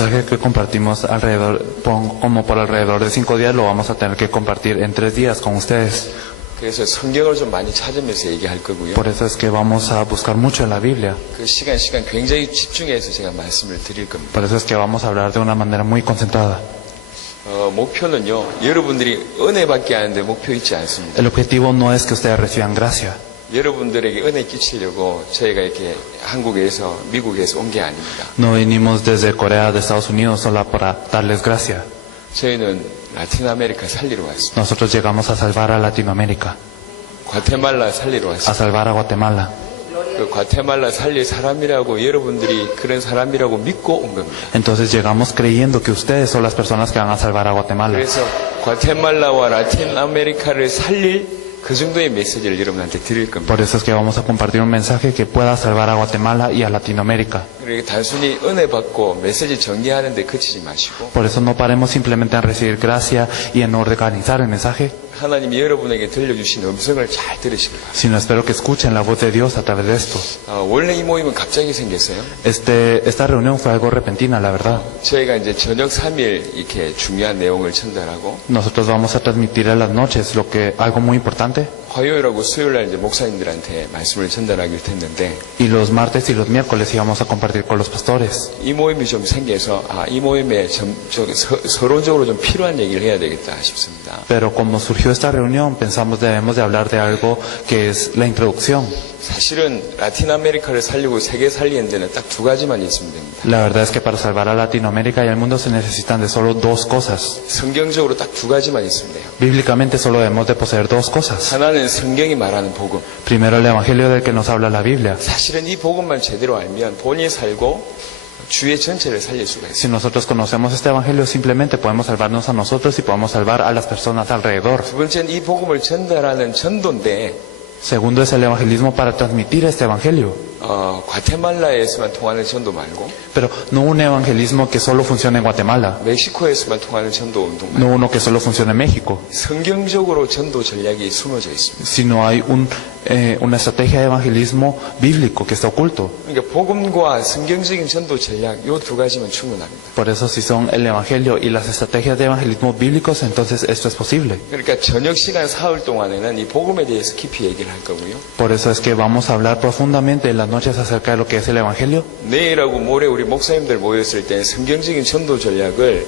mensaje que compartimos como por alrededor de 5 días lo vamos a tener que compartir en 3 días con ustedes. 그래서 성경을 좀 많이 찾으면서 얘기할 거고요. Por eso es que vamos a buscar mucho en la Biblia. 그 시간 굉장히 집중해서 제가 말씀을 드릴 겁니다. Por eso es que vamos a hablar de una manera muy concentrada. 목표는요, 여러분들이 은혜 받게 하는데 목표 있지 않습니다. El objetivo no es que ustedes reciban gracia. 여러분들에게 은혜 끼치려고 저희가 이렇게 한국에서 미국에서 온 게 아닙니다. No venimos desde Corea, de Estados Unidos, solo para darles gracia. 저희는 라틴 아메리카 살리러 왔습니다. Nosotros llegamos a salvar a Latinoamérica, 과테말라 살리러 a 왔습니다. salvar a Guatemala. 그 과테말라 살릴 사람이라고 여러분들이 그런 사람이라고 믿고 온 겁니다. Entonces llegamos creyendo que ustedes son las personas que van a salvar a Guatemala. 그래서 과테말라와 라틴 아메리카를 살릴 그 정도의 메시지를 여러분한테 드릴 겁니다. Por eso es que vamos a compartir un mensaje que pueda salvar a Guatemala y a Latinoamérica. 그리고 단순히 은혜 받고 메시지 정리하는 데 그치지 마시고 Por eso no paremos simplemente en recibir gracia y en organizar el mensaje, 하나님이 여러분에게 들려주신 음성을 잘 들으시길 바랍니다. sino espero que escuchen la voz de Dios a través de esto. 원래 이 모임은 갑자기 생겼어요. Esta reunión fue algo repentina, la verdad. 저희가 이제 저녁 3일 이렇게 중요한 내용을 전달하고 Nosotros vamos a transmitir en las noches algo muy importante, 화요일하고 수요일날 이제 목사님들한테 말씀을 전달하기로 했는데 y los martes y los miércoles íbamos a compartir con los pastores. 이 모임이 좀 생겨서 이 모임에 서론적으로 좀 필요한 얘기를 해야 되겠다 싶습니다. Pero como surgió esta reunión, pensamos debemos de hablar de algo que es la introducción. 사실은 라틴 아메리카를 살리고 세계 살리는 데는 딱 2가지만 있으면 됩니다. La verdad es que para salvar a Latinoamérica y al mundo se necesitan de solo 2 cosas. 성경적으로 딱 2가지만 있으면 돼요. Bíblicamente solo debemos de poseer 2 cosas. 하나는 성경이 말하는 복음. Primero el evangelio del que nos habla la Biblia. 사실은 이 복음만 제대로 알면 본인이 살고 주의 전체를 살릴 수가 Si 있어요. nosotros conocemos este evangelio, simplemente podemos salvarnos a nosotros y podemos salvar a las personas alrededor. 두 번째는 이 복음을 전달하는 전도인데 Segundo es el evangelismo para transmitir este evangelio. 과테말라에서만 통하는 전도 말고 Pero no un evangelismo que solo funcione en Guatemala, 멕시코에서만 통하는 전도 운동 말고 no uno que solo funcione en México, 성경적으로 전도 전략이 숨어져 있습니다. sino hay una estrategia de evangelismo bíblico que está oculto. 그러니까 복음과 성경적인 전도 전략 이 2가지면 충분합니다. Por eso si son el evangelio y las estrategias de evangelismo bíblicos, entonces esto es posible. 그러니까 저녁 시간 사흘 동안에는 이 복음에 대해서 깊이 얘기를 할 거고요. Por eso es que vamos a hablar profundamente en las noches acerca de lo que es el evangelio. 내일하고 모레 우리 목사님들 모였을 때 성경적인 전도 전략을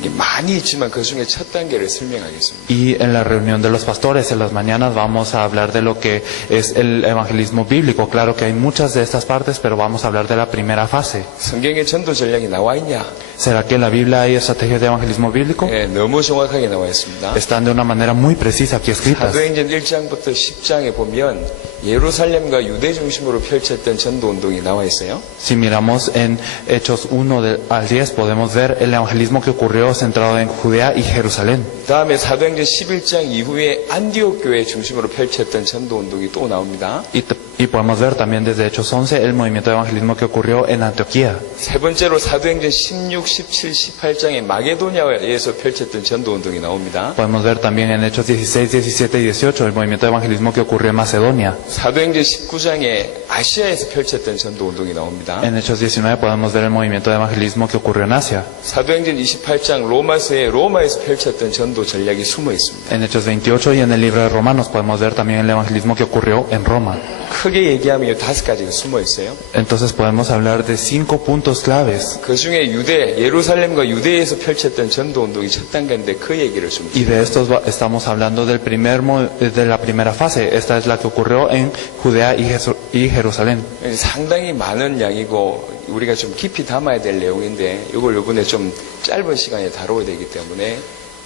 이게 많이 있지만 그 중에 첫 단계를 설명하겠습니다. Y en la reunión de los pastores en las mañanas vamos a hablar de lo que es el evangelismo bíblico. Claro que hay muchas de estas partes, pero vamos a hablar de la primera fase. 성경에 전도 전략이 나와 있냐? ¿Será que en la Biblia hay estrategias de evangelismo bíblico? 네, 너무 정확하게 나와 있습니다. Están de una manera muy precisa aquí escritas. 사도행전 1장부터 10장에 보면 예루살렘과 유대 중심으로 펼쳤던 전도 운동이 나와 있어요. Si miramos en Hechos 1 al 10 podemos ver el evangelismo que ocurrió centrado en Judea y Jerusalén. 다음에 사도행전 11장 이후에 안디옥 교회 중심으로 펼쳤던 전도 운동이 또 나옵니다. Y podemos ver también desde Hechos 11 el movimiento de evangelismo que ocurrió en Antioquía. 세 번째로 사도행전 16, 17, 18장에 마게도냐에서 펼쳤던 전도 운동이 나옵니다. Podemos ver también en Hechos 16, 17 y 18 el movimiento de evangelismo que ocurrió en Macedonia. 사도행전 19장에 아시아에서 펼쳤던 전도 운동이 나옵니다. En Hechos 19 podemos ver el movimiento de evangelismo que ocurrió en Asia. 사도행전 28장 로마서에 로마에서 펼쳤던 전도 전략이 숨어 있습니다. En Hechos 28 y en el libro de Romanos podemos ver también el evangelismo que ocurrió en Roma. 크게 얘기하면 이 5가지가 숨어 있어요. Entonces podemos hablar de 5 puntos claves. 그 중에 예루살렘과 유대에서 펼쳤던 전도 운동이 첫 단계인데 그 얘기를 좀 Y de estos estamos hablando de la primera fase. Esta es la que ocurrió en Judea y Jerusalén. 상당히 많은 양이고 우리가 좀 깊이 담아야 될 내용인데 이걸 이번에 좀 짧은 시간에 다뤄야 되기 때문에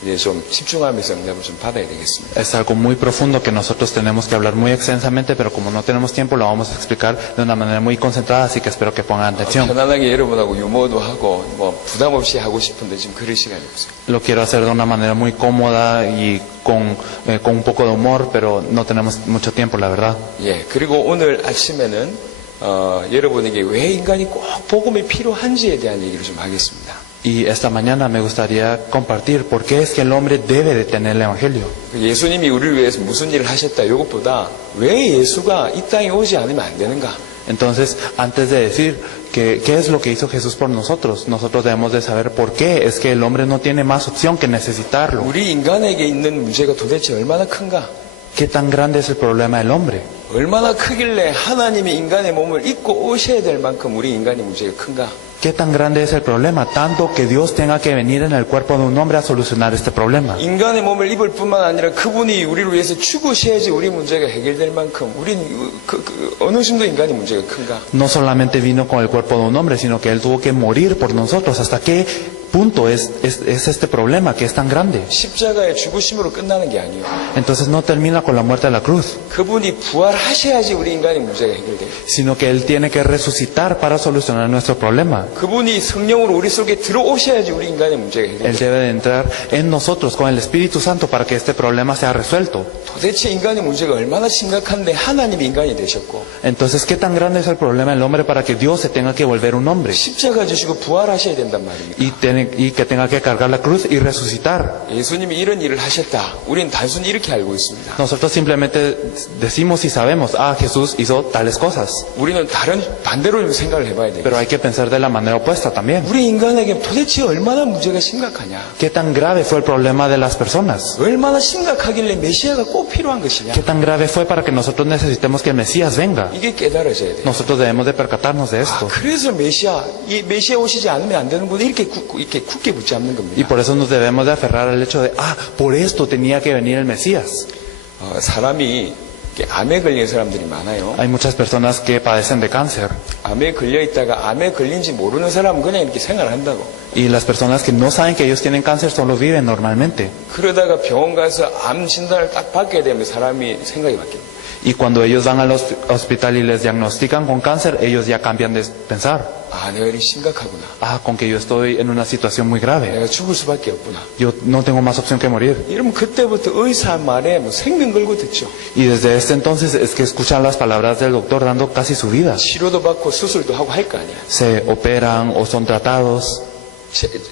이제 좀 집중하면서 응답을 좀 받아야 되겠습니다. Es algo muy profundo que nosotros tenemos que hablar muy extensamente, pero como no tenemos tiempo lo vamos a explicar de una manera muy concentrada, así que espero que pongan atención. 편안하게 여러분하고 유머도 하고 부담 없이 하고 싶은데 지금 그럴 시간이 없어요. Lo quiero hacer de una manera muy cómoda y con un poco de humor, pero no tenemos mucho tiempo, la verdad. 예, 그리고 오늘 아침에는 여러분에게 왜 인간이 꼭 복음이 필요한지에 대한 얘기를 좀 하겠습니다. Y esta mañana me gustaría compartir por qué es que el hombre debe de tener el evangelio. 예수님이 우리를 위해서 무슨 일을 하셨다 이것보다 왜 예수가 이 땅에 오지 않으면 안 되는가? Entonces, antes de decir qué es lo que hizo Jesús por nosotros, nosotros debemos de saber por qué es que el hombre no tiene más opción que necesitarlo. 우리 인간에게 있는 문제가 도대체 얼마나 큰가? ¿Qué tan grande es el problema del hombre? 얼마나 크길래 하나님이 인간의 몸을 입고 오셔야 될 만큼 우리 인간의 문제가 큰가? ¿Qué tan grande es el problema? Tanto que Dios tenga que venir en el cuerpo de un hombre a solucionar este problema. 인간의 몸을 입을 뿐만 아니라 그분이 우리를 위해서 죽으셔야지 우리 문제가 해결될 만큼 우린 어느 정도 인간의 문제가 큰가? No solamente vino con el cuerpo de un hombre, sino que Él tuvo que morir por nosotros. ¿Hasta qué punto es este problema que es tan grande? 십자가의 죽으심으로 끝나는 게 아니에요. Entonces no termina con la muerte de la cruz, 그분이 부활하셔야지 우리 인간의 문제가 해결돼요. sino que Él tiene que resucitar para solucionar nuestro problema. 그분이 성령으로 우리 속에 들어오셔야지 우리 인간의 문제가 Él 해결돼요. debe de entrar en nosotros con el Espíritu Santo para que este problema sea resuelto. 도대체 인간의 문제가 얼마나 심각한데 하나님이 인간이 되셨고 Entonces, ¿qué tan grande es el problema del hombre para que Dios se tenga que volver un hombre? 십자가 주시고 부활하셔야 된단 말입니다. Y que tenga que cargar la cruz y resucitar. 예수님이 이런 일을 하셨다. 우리는 단순히 이렇게 알고 있습니다. Nosotros simplemente decimos y sabemos, Jesús hizo tales cosas. 우리는 다른 반대로 생각을 해봐야 돼요. Pero hay que pensar de la manera opuesta también. 우리 인간에게 도대체 얼마나 문제가 심각하냐? ¿Qué tan grave fue el problema de las personas? 얼마나 심각하길래 메시아가 꼭 필요한 것이냐? ¿Qué tan grave fue para que nosotros necesitemos que el Mesías venga? 이게 깨달아져야 돼요. Nosotros debemos de percatarnos de esto. 그래서 이 메시아 오시지 않으면 안 되는구나 이렇게 굳게 붙잡는 겁니다. Y por eso nos debemos de aferrar al hecho de, por esto tenía que venir el Mesías. 사람이 암에 걸린 사람들이 많아요. Hay muchas personas que padecen de cáncer. 암에 걸려 있다가 암에 걸린지 모르는 사람은 그냥 이렇게 생활을 한다고. Y las personas que no saben que ellos tienen cáncer solo viven normalmente. 그러다가 병원 가서 암 진단을 딱 받게 되면 사람이 생각이 바뀝니다. Y cuando ellos van al hospital y les diagnostican con cáncer, ellos ya cambian de pensar. 내가 이리 심각하구나. Con que yo estoy en una situación muy grave. 내가 죽을 수밖에 없구나. Yo no tengo más opción que morir. 이러면 그때부터 의사 말에 생명 걸고 듣죠. Y desde este entonces es que escuchan las palabras del doctor dando casi su vida. 치료도 받고 수술도 하고 할 거 아니야. Se operan o son tratados.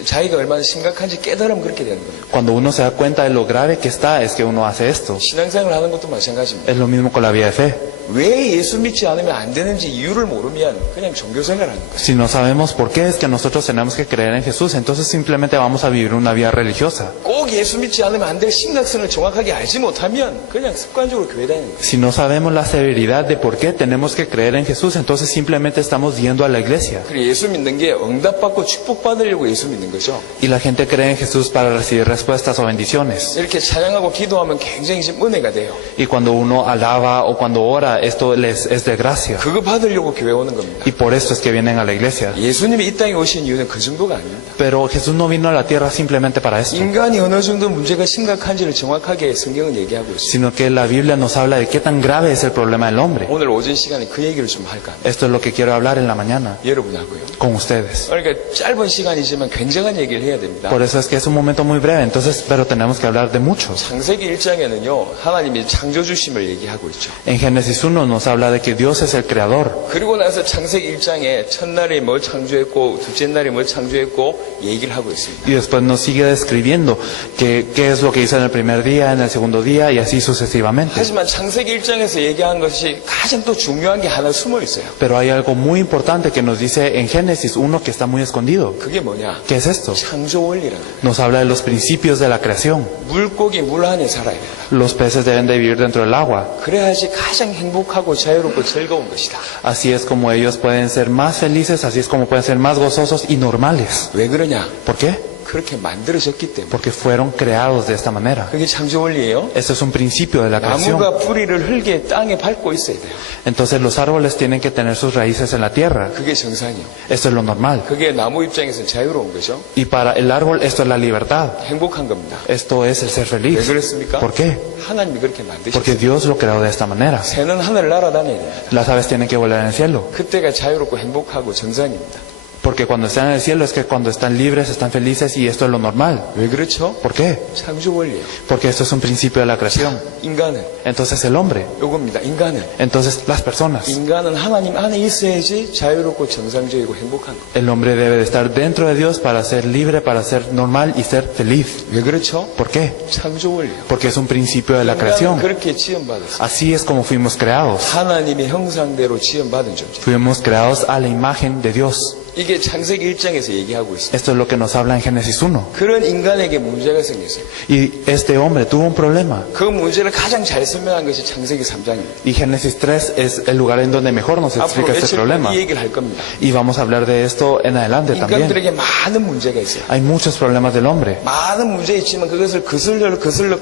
자기가 얼마나 심각한지 깨달으면 그렇게 되는 거예요. Cuando uno se da cuenta de lo grave que está, es que uno hace esto. 신앙생활을 하는 것도 마찬가지입니다. Es lo mismo con la vida de fe. 왜 예수 믿지 않으면 안 되는지 이유를 모르면 그냥 종교생활을 하는 거예요. Si no sabemos por qué es que nosotros tenemos que creer en Jesús, entonces simplemente vamos a vivir una vida religiosa. 꼭 예수 믿지 않으면 안 될 심각성을 정확하게 알지 못하면 그냥 습관적으로 교회 다니는 거예요. Si no sabemos la severidad de por qué tenemos que creer en Jesús, entonces simplemente estamos yendo a la iglesia. 그리고 예수 믿는 게 응답받고 축복받으려고 예수 믿는 거죠. Y la gente cree en Jesús para recibir respuestas o bendiciones. 이렇게 찬양하고 기도하면 굉장히 은혜가 돼요. Y cuando uno alaba o cuando ora, esto les es de gracia. 그거 받으려고 교회 오는 겁니다. Y por esto es que vienen a la iglesia. 예수님이 이 땅에 오신 이유는 그 정도가 아닙니다. Pero Jesús no vino a la tierra simplemente para esto, 인간이 어느 정도 문제가 심각한지를 정확하게 성경은 얘기하고 있어요. sino que la Biblia nos habla de qué tan grave es el problema del hombre. 오늘 오전 시간에 그 얘기를 좀 할까 합니다. Esto es lo que quiero hablar en la mañana 여러분하고요. con ustedes. 그러니까 짧은 시간이지만 굉장한 얘기를 해야 됩니다. Por eso es que es un momento muy breve, entonces, pero tenemos que hablar de muchos. 창세기 1장에는요, 하나님이 창조주심을 얘기하고 있죠. En Génesis 1 nos habla de que Dios es el creador. 그리고 나서 창세기 1장에 첫날에 뭘 창조했고, 둘째 날에 뭘 창조했고, 얘기를 하고 있습니다. Y después nos sigue describiendo qué es lo que hizo en el primer día, en el segundo día y así sucesivamente. 하지만 창세기 1장에서 얘기한 것이 가장 또 중요한 게 하나 숨어 있어요. Pero hay algo muy importante que nos dice en Génesis 1 que está muy escondido. 그게 뭐냐? ¿Qué es esto? 창조 원리라는 거예요. Nos habla de los principios de la creación. 물고기 물 안에 살아야 된다. Los peces deben de vivir dentro del agua. 그래야지 가장 행복하고 자유롭고 즐거운 것이다. Así es como ellos pueden ser más felices, así es como pueden ser más gozosos y normales. 왜 그러냐? ¿Por qué? 그렇게 만들어졌기 때문에. Porque fueron creados de esta manera. 그게 창조 원리예요. Este es un principio de la creación. 나무가 뿌리를 흙에 땅에 밟고 있어야 돼요. Entonces los árboles tienen que tener sus raíces en la tierra. 그게 정상이에요. Esto es lo normal. 그게 나무 입장에서는 자유로운 거죠. Y para el árbol esto es la libertad. 행복한 겁니다. Esto es el ser 왜 feliz. 그렇습니까? ¿Por qué? 하나님이 그렇게 Porque 만드셨어요. Dios lo creó de esta manera. 새는 하늘을 날아다녀야 됩니다. Las aves tienen que volar en el cielo. 그때가 자유롭고 행복하고 정상입니다. Porque cuando están en el cielo es que cuando están libres, están felices y esto es lo normal. 왜 그렇죠? ¿Por qué? 창조 원리예요. Porque esto es un principio de la creación. 인간은 Entonces el hombre, 요겁니다. 인간은 entonces las personas. 인간은 하나님 안에 있어야지 자유롭고 정상적이고 행복한 거. El hombre debe de estar dentro de Dios para ser libre, para ser normal y ser feliz. 왜 그렇죠? ¿Por qué? 창조 원리예요. Porque es un principio de la 인간은 creación. 그렇게 지음받았어요. Así es como fuimos creados. 하나님의 형상대로 지음받은 존재. Fuimos creados a la imagen de Dios. 이게 창세기 1장에서 얘기하고 있어요. Esto es lo que nos habla en Génesis 1. 그런 인간에게 문제가 생겼어요. Y este hombre tuvo un problema. 그 문제를 가장 잘 설명한 것이 창세기 3장입니다. Y Génesis 3 es el lugar en donde mejor nos explica 앞으로 este 며칠 problema. 이 얘기를 할 겁니다. Y vamos a hablar de esto en adelante también. 인간들에게 많은 문제가 있어요. Hay muchos problemas del hombre. 많은 문제 있지만 그것을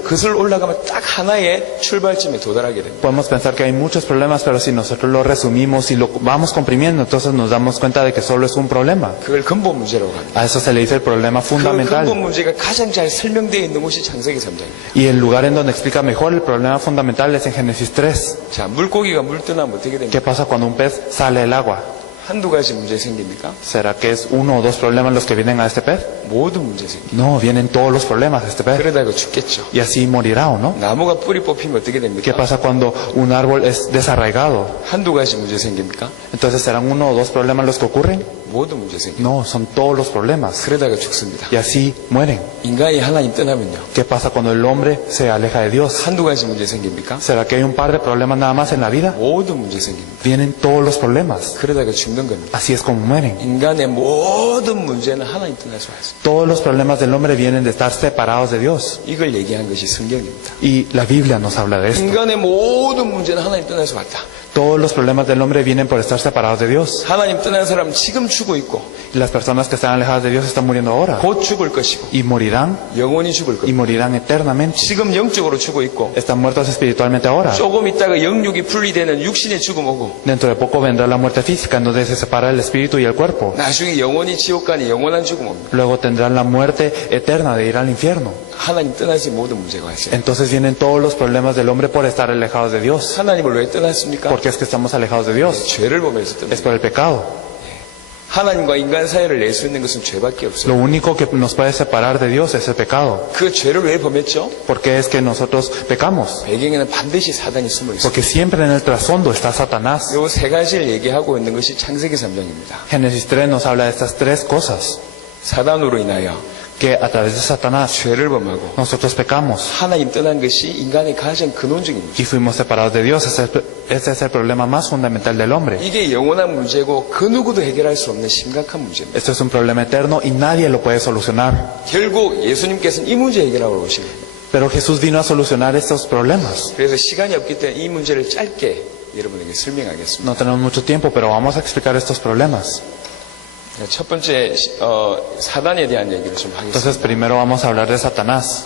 거슬러 올라가면 딱 하나의 출발점에 도달하게 됩니다. Podemos pensar que hay muchos problemas, pero si nosotros lo resumimos y lo vamos comprimiendo, entonces nos damos cuenta de que solo es un problema. 그걸 근본 문제라고 합니다. A eso se le dice el problema 그 근본 fundamental. 문제가 가장 잘 설명되어 있는 곳이 창세기 3장입니다. Y el lugar en donde explica mejor el problema fundamental es en Génesis 3. 자, 물고기가 물 떠나면 어떻게 됩니까? ¿Qué pasa cuando un pez sale del agua? 한두 가지 문제 생깁니까? ¿Será que es uno o dos problemas los que vienen a este pez? 모든 문제 생깁니다. No, vienen todos los problemas a este pez. 그러다가 죽겠죠. Y así morirá, ¿o no? 나무가 뿌리 뽑히면 어떻게 ¿Qué 됩니까? pasa cuando un árbol es desarraigado? 한두 가지 문제 생깁니까? Entonces, ¿serán uno o dos problemas los que ocurren? 모든 문제 생깁니다. No, son todos los problemas. 그러다가 죽습니다. Y así mueren. 인간이 하나님 떠나면요. ¿Qué pasa cuando el hombre se aleja de Dios? 한두 가지 문제 생깁니까? ¿Será que hay un par de problemas nada más en la vida? 모든 문제 생깁니다. Vienen todos los problemas. 그러다가 죽는 겁니다. Así es como mueren. 인간의 모든 문제는 하나님 떠나서 왔습니다. Todos los problemas del hombre vienen de estar separados de Dios. 이걸 얘기한 것이 성경입니다. Y la Biblia nos habla de esto. 인간의 모든 문제는 하나님 떠나서 왔다. Todos los problemas del hombre vienen por estar separados de Dios. 하나님 떠난 사람은 지금 죽어 있고 Y las personas que están alejadas de Dios están muriendo ahora. 곧 죽을 것이고 Y morirán, 영원히 죽을 y 것이고 morirán eternamente. 지금 영적으로 죽어 있고 Están muertos espiritualmente ahora. 조금 있다가 영육이 분리되는 육신의 죽음 오고 Dentro de poco vendrá la muerte física, en donde se separa el espíritu y el cuerpo. 나중에 영원히 지옥 가니 영원한 죽음 옵니다. Luego tendrán la muerte eterna de ir al infierno. 하나님 떠나서 모든 문제가 왔어요. Entonces vienen todos los problemas del hombre por estar alejados de Dios. 하나님을 왜 떠났습니까? ¿Por qué es que estamos alejados de Dios? 죄를 보면서 Es 떠났어요. por el pecado. 하나님과 인간 사이를 낼 수 있는 것은 죄밖에 Lo 없어요. único que nos puede separar de Dios es el pecado. 그 죄를 왜 범했죠? ¿Por qué es que nosotros pecamos? 배경에는 반드시 사단이 숨어 있어요. Porque siempre en el trasfondo está Satanás. 요 세 가지를 얘기하고 있는 것이 창세기 3장입니다. Génesis 3 nos habla de estas tres cosas. 사단으로 인하여 Que a través de Satanás 죄를 범하고 nosotros pecamos 하나님 떠난 것이 인간의 가장 근원적인 문제. y fuimos separados de Dios. Ese es el problema más fundamental del hombre. 이게 영원한 문제고 그 누구도 해결할 수 없는 심각한 문제입니다. Esto es un problema eterno y nadie lo puede solucionar. 결국 예수님께서는 이 문제 해결하러 오신 거예요. Pero Jesús vino a solucionar estos problemas. 그래서 시간이 없기 때문에 이 문제를 짧게 여러분에게 설명하겠습니다. No tenemos mucho tiempo, pero vamos a explicar estos problemas. 첫 번째 사단에 대한 얘기를 좀 하겠습니다. Entonces, primero vamos a hablar de Satanás.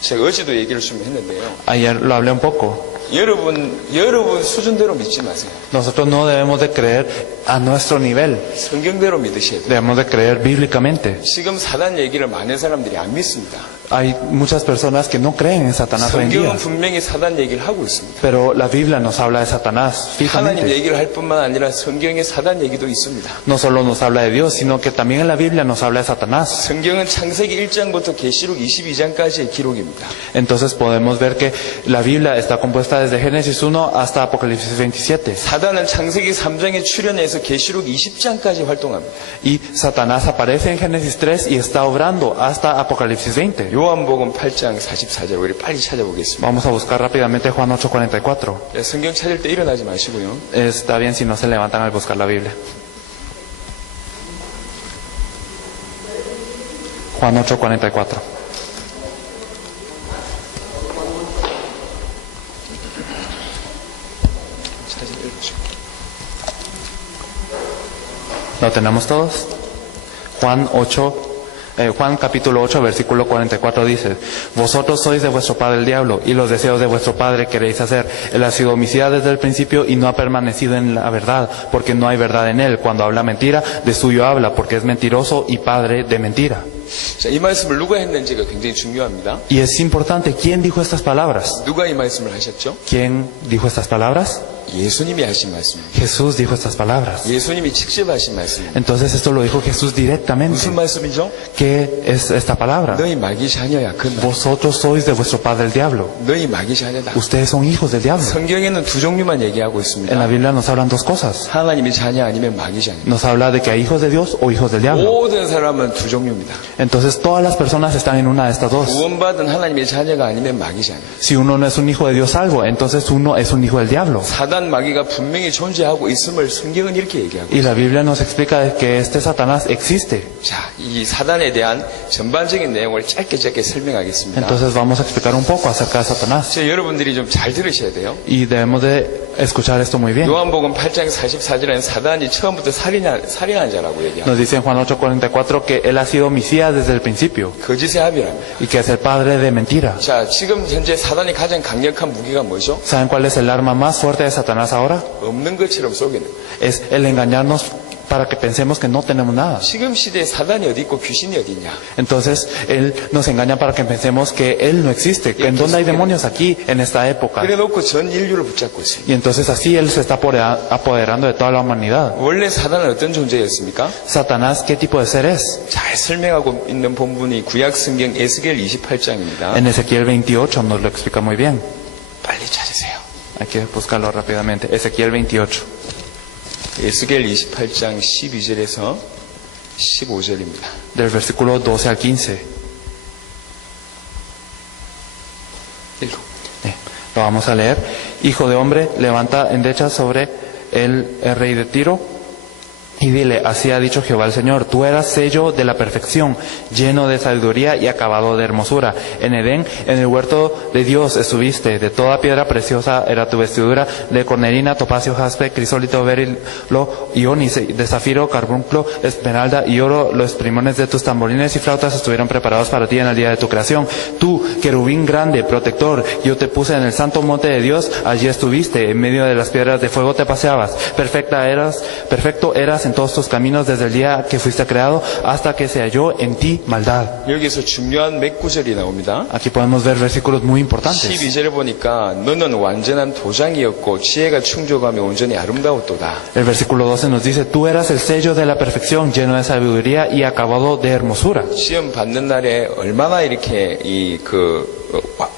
제가 어제도 얘기를 좀 했는데요. Ayer lo hablé un poco. 여러분 수준대로 믿지 마세요. Nosotros no debemos de creer a nuestro nivel. 성경대로 믿으셔야 돼요. Debemos de creer bíblicamente. 지금 사단 얘기를 많은 사람들이 안 믿습니다. Hay muchas personas que no creen en Satanás hoy en día. 성경은 분명히 사단 얘기를 하고 있습니다. Pero la Biblia nos habla de Satanás 하나님 fijamente. 얘기를 할 뿐만 아니라 성경에 사단 얘기도 있습니다. No solo nos habla de Dios, sino que también en la Biblia nos habla de Satanás. 성경은 창세기 1장부터 계시록 22장까지의 기록입니다. Entonces podemos ver que la Biblia está compuesta desde Génesis 1 hasta Apocalipsis 27. 사단은 창세기 3장에 출현해서 계시록 20장까지 활동합니다. Y Satanás aparece en Génesis 3 y está obrando hasta Apocalipsis 20. 요한복음 8장 44절 우리 빨리 찾아보겠습니다. Vamos a buscar rápidamente Juan 8:44. 성경 찾을 때 일어나지 마시고요. Está bien si no se levantan al buscar la Biblia. Juan 8:44. ¿Lo tenemos todos? Juan capítulo 8, versículo 44 dice: Vosotros sois de vuestro padre el diablo, y los deseos de vuestro padre queréis hacer. Él ha sido homicida desde el principio y no ha permanecido en la verdad, porque no hay verdad en él. Cuando habla mentira, de suyo habla, porque es mentiroso y padre de mentira. 자, 이 말씀을 누가 했는지가 굉장히 중요합니다. Y es importante, ¿quién dijo estas palabras? 누가 이 말씀을 하셨죠? ¿Quién dijo estas palabras? 예수님이 하신 말씀입니다. Jesús dijo estas palabras. 예수님이 직접 하신 말씀입니다. Entonces esto lo dijo Jesús directamente. 무슨 말씀이죠? ¿Qué es esta palabra? 너희 마귀 자녀야. 그 말. Vosotros sois de vuestro padre el diablo. 너희 마귀 자녀다. Ustedes son hijos del diablo. 성경에는 두 종류만 얘기하고 En la 있습니다. Biblia nos hablan dos cosas. 하나님이 자녀 아니면 마귀 자녀. Nos habla de que hay hijos de Dios o hijos del diablo. 모든 사람은 두 종류입니다. Entonces todas las personas están en una de estas dos. 구원받은 하나님의 자녀가 아니면 마귀 자녀. Si uno no es un hijo de Dios salvo, entonces uno es un hijo del diablo. 사단 마귀가 분명히 존재하고 있음을 성경은 이렇게 얘기하고 Y la Biblia nos explica que este Satanás existe. 자, 이 사단에 대한 전반적인 내용을 짧게 설명하겠습니다. Entonces vamos a explicar un poco acerca de Satanás. 여러분들이 좀 잘 들으셔야 돼요. Y debemos de escuchar esto muy bien. 요한복음 8장 44절에는 사단이 처음부터 살인한 자라고 얘기합니다. Nos dice en Juan 8:44 que él ha sido homicida desde el principio 거짓의 아비랍니다. y que es el padre de mentira. 자, 지금 현재 사단이 가장 강력한 무기가 뭐죠? ¿Saben cuál es el arma más fuerte de Satanás ahora? 없는 것처럼 속이는 거. Es el engañarnos para que pensemos que no tenemos nada. 지금 시대에 사단이 어디 있고 귀신이 어디 있냐? Entonces él nos engaña para que pensemos que él no existe. ¿En dónde hay demonios aquí en esta época? 그래 놓고 전 인류를 붙잡고 있습니다. Y entonces así él se está apoderando de toda la humanidad. 원래 사단은 어떤 존재였습니까? Satanás, ¿qué tipo de ser es? 잘 설명하고 있는 본문이 구약 성경 에스겔 28장입니다. En Ezequiel 28 nos lo explica muy bien. 빨리 찾으세요. Hay que buscarlo rápidamente. Ezequiel 28. 에스겔 28장 12절에서 15절입니다. Del versículo 12 al 15. Lo vamos a leer. Hijo de hombre, levanta endechas sobre el rey de Tiro y dile, así ha dicho Jehová el Señor, tú eras sello de la perfección, lleno de sabiduría y acabado de hermosura. En Edén, en el huerto de Dios estuviste, de toda piedra preciosa era tu vestidura, de cornerina, topacio, jaspe, crisólito, berilo y ónice, de zafiro, carbunclo, esmeralda y oro. Los primones de tus tamborines y flautas estuvieron preparados para ti en el día de tu creación. Tú, querubín grande, protector, yo te puse en el santo monte de Dios, allí estuviste, en medio de las piedras de fuego te paseabas. Perfecto eras en todos tus caminos desde el día que fuiste creado hasta que se halló en ti maldad. 여기서 중요한 몇 구절이 나옵니다. Aquí podemos ver versículos muy importantes. 12절에 보니까 너는 완전한 도장이었고 지혜가 충족하며 온전히 아름다웠도다. El versículo 12 nos dice, tú eras el sello de la perfección, lleno de sabiduría y acabado de hermosura. 시험 받는 날에 얼마나 이렇게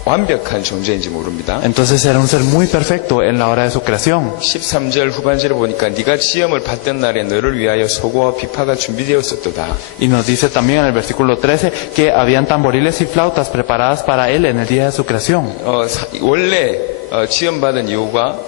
완벽한 존재인지 모릅니다. Entonces era un ser muy perfecto en la hora de su creación. 13절 후반절에 보니까 네가 시험을 받던 날에 너를 위하여 소고와 비파가 준비되었었도다. Y nos dice también en el versículo 13 que habían tamboriles y flautas preparadas para él en el día de su creación. 원래 지원받은 이유가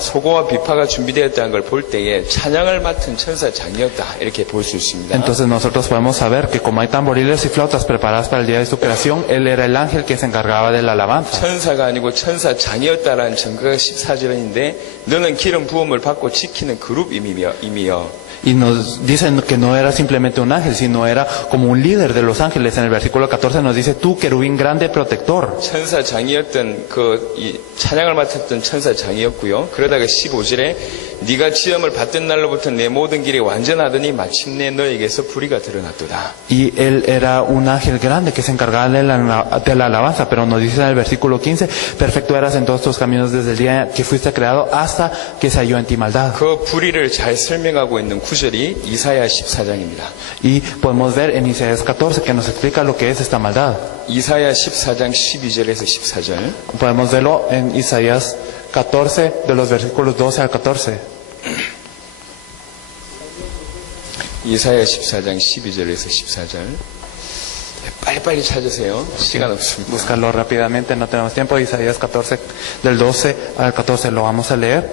소고와 비파가 준비되었다는 걸 볼 때에 찬양을 맡은 천사 장이었다 이렇게 볼 수 있습니다. Entonces nosotros podemos saber que como hay tamboriles y flautas preparadas para el día de su creación, él era el ángel que se encargaba de la alabanza. 천사가 아니고 천사 장이었다라는 증거가 14절인데 너는 기름 부음을 받고 지키는 그룹임이며 Y nos dicen que no era simplemente un ángel, sino era como un líder de los ángeles. En el versículo 14 nos dice, tú, querubín grande protector. 천사 장이었던 이 찬양을 맡았던 천사 장이었고요. 그러다가 15절에 네가 시험을 받던 날로부터 내 모든 길이 완전하더니 마침내 너에게서 불의가 드러났도다. Y él era un ángel grande que se encargaba de la alabanza, pero nos dice en el versículo 15, perfecto eras en todos tus caminos desde el día que fuiste creado hasta que se halló en ti maldad. 그 불의를 잘 설명하고 있는 구절이 이사야 14장입니다. Y podemos ver en Isaías 14 que nos explica lo que es esta maldad. 이사야 14장 12절에서 14절. Podemos verlo en Isaías 14 de los versículos 12 al 14. 이사야 14장 12절에서 14절. 빨리빨리 찾으세요. 시간 없습니다. Buscarlo rápidamente, no tenemos tiempo. Isaías 14 del 12 al 14 lo vamos a leer.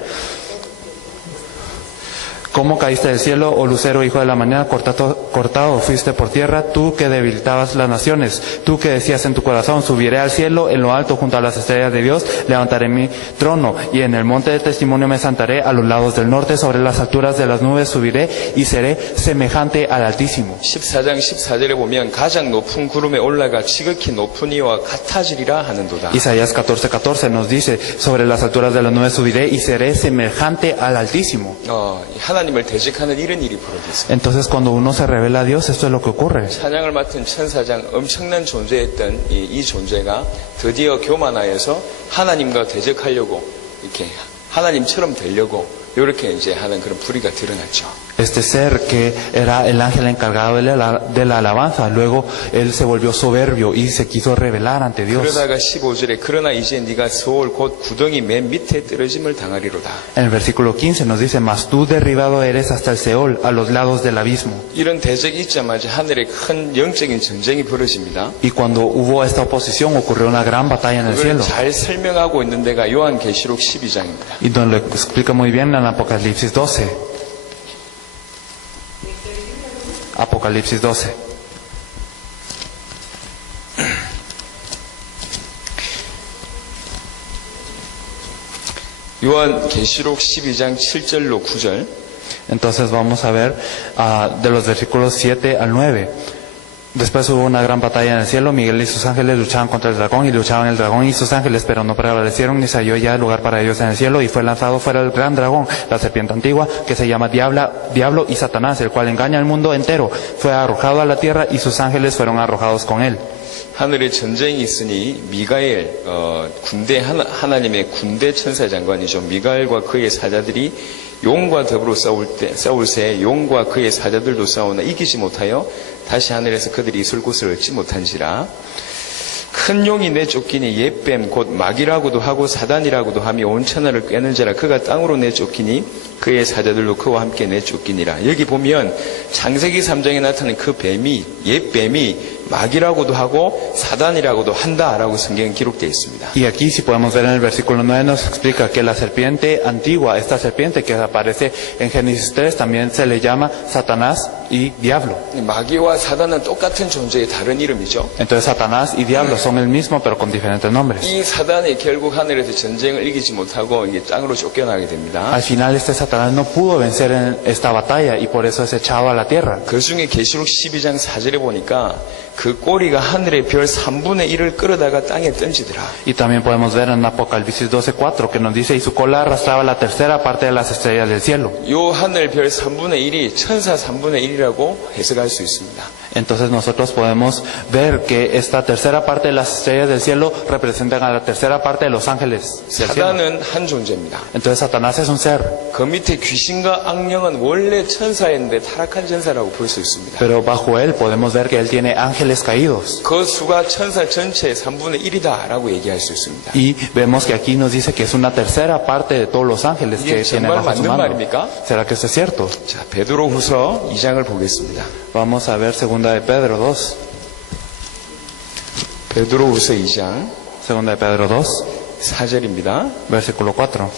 ¿Cómo caíste del cielo, oh lucero, hijo de la mañana, cortado fuiste por tierra, tú que debilitabas las naciones, tú que decías en tu corazón, subiré al cielo, en lo alto junto a las estrellas de Dios, levantaré mi trono, y en el monte del testimonio me sentaré a los lados del norte, sobre las alturas de las nubes subiré, y seré semejante al Altísimo. 14장 14절에 보면 가장 높은 구름에 올라가 지극히 높은 이와 같아지리라 하는도다. Isaías 14:14 nos dice, sobre las alturas de las nubes subiré, y seré semejante al Altísimo. 하나님을 대적하는 이런 일이 벌어졌어요. Entonces cuando uno se revela a Dios, esto es lo que ocurre. 찬양을 맡은 천사장 엄청난 존재였던 이 존재가 드디어 교만하여서 하나님과 대적하려고 이렇게 하나님처럼 되려고 이렇게 이제 하는 그런 불의가 드러났죠. Este ser que era el ángel encargado de la alabanza, luego él se volvió soberbio y se quiso revelar ante Dios. 그러다가 15절에 그러나 이제 네가 서울 곧 구덩이 맨 밑에 떨어짐을 당하리로다. En el versículo 15 nos dice, mas tú derribado eres hasta el Seol, a los lados del abismo. 이런 대적이 있자마자 하늘에 큰 영적인 전쟁이 벌어집니다. Y cuando hubo esta oposición ocurrió una gran batalla en el 그걸 cielo. 잘 설명하고 있는 데가 요한계시록 12장입니다. Y nos lo explica muy bien en Apocalipsis 12. Apocalipsis 12. 요한계시록 12장 7절로 9절. Entonces vamos a ver de los versículos 7 al 9. Después hubo una gran batalla en el cielo. Miguel y sus ángeles luchaban contra el dragón y luchaban el dragón y sus ángeles, pero no prevalecieron ni se halló ya lugar para ellos en el cielo. Y fue lanzado fuera el gran dragón, la serpiente antigua, que se llama Diablo y Satanás, el cual engaña al mundo entero. Fue arrojado a la tierra y sus ángeles fueron arrojados con él. 하늘에 전쟁이 있으니 미가엘 하나님의 군대 천사 장관이죠. 미가엘과 그의 사자들이 용과 더불어 싸울새 용과 그의 사자들도 싸우나 이기지 못하여 다시 하늘에서 그들이 있을 곳을 얻지 못한지라. 큰 용이 내쫓기니 옛뱀 곧 마귀라고도 하고 사단이라고도 하며 온 천하를 꿰는 자라. 그가 땅으로 내쫓기니 그의 사자들도 그와 함께 내쫓기니라. 여기 보면 창세기 3장에 나타난 그 뱀이 옛뱀이 마귀라고도 하고 사단이라고도 한다라고 성경에 기록되어 있습니다. Y aquí, si podemos ver en el versículo 9, nos explica que la serpiente antigua, esta serpiente que aparece en Génesis 3, también se le llama Satanás y Diablo. 마귀와 사단은 똑같은 존재의 다른 이름이죠. Entonces Satanás y Diablo son el mismo, pero con diferentes nombres. 이 사단이 결국 하늘에서 전쟁을 이기지 못하고 이게 땅으로 쫓겨나게 됩니다. Al final este Satanás no pudo vencer en esta batalla y por eso es echado a la tierra. 그 중에 계시록 12장 4절에 보니까 그 꼬리가 하늘의 별 3분의 1을 끌어다가 땅에 던지더라. Y también podemos ver en Apocalipsis 12:4 que nos dice, y su cola arrastraba la tercera parte de las estrellas del cielo. 요 하늘 별 3분의 1이 천사 3분의 1이라고 해석할 수 있습니다. Entonces nosotros podemos ver que esta tercera parte de las estrellas del cielo representan a la tercera parte de los ángeles del cielo. 사단은 한 존재입니다. Entonces Satanás es un ser. 그 밑에 귀신과 악령은 원래 천사였는데 타락한 천사라고 볼 수 있습니다. Pero bajo él podemos ver que él tiene ángeles caídos. 그 수가 천사 전체의 3분의 1이다라고 얘기할 수 있습니다. Y vemos que aquí nos dice que es una tercera parte de todos los ángeles que 이게 tiene 정말 bajo su 맞는 mando. 말입니까? ¿Será que esto es cierto? 자, 베드로후서 2장을 보겠습니다. Vamos a ver segunda de Pedro 2. 베드로후서 2장 Segunda de Pedro 2, 4절입니다. versículo 4.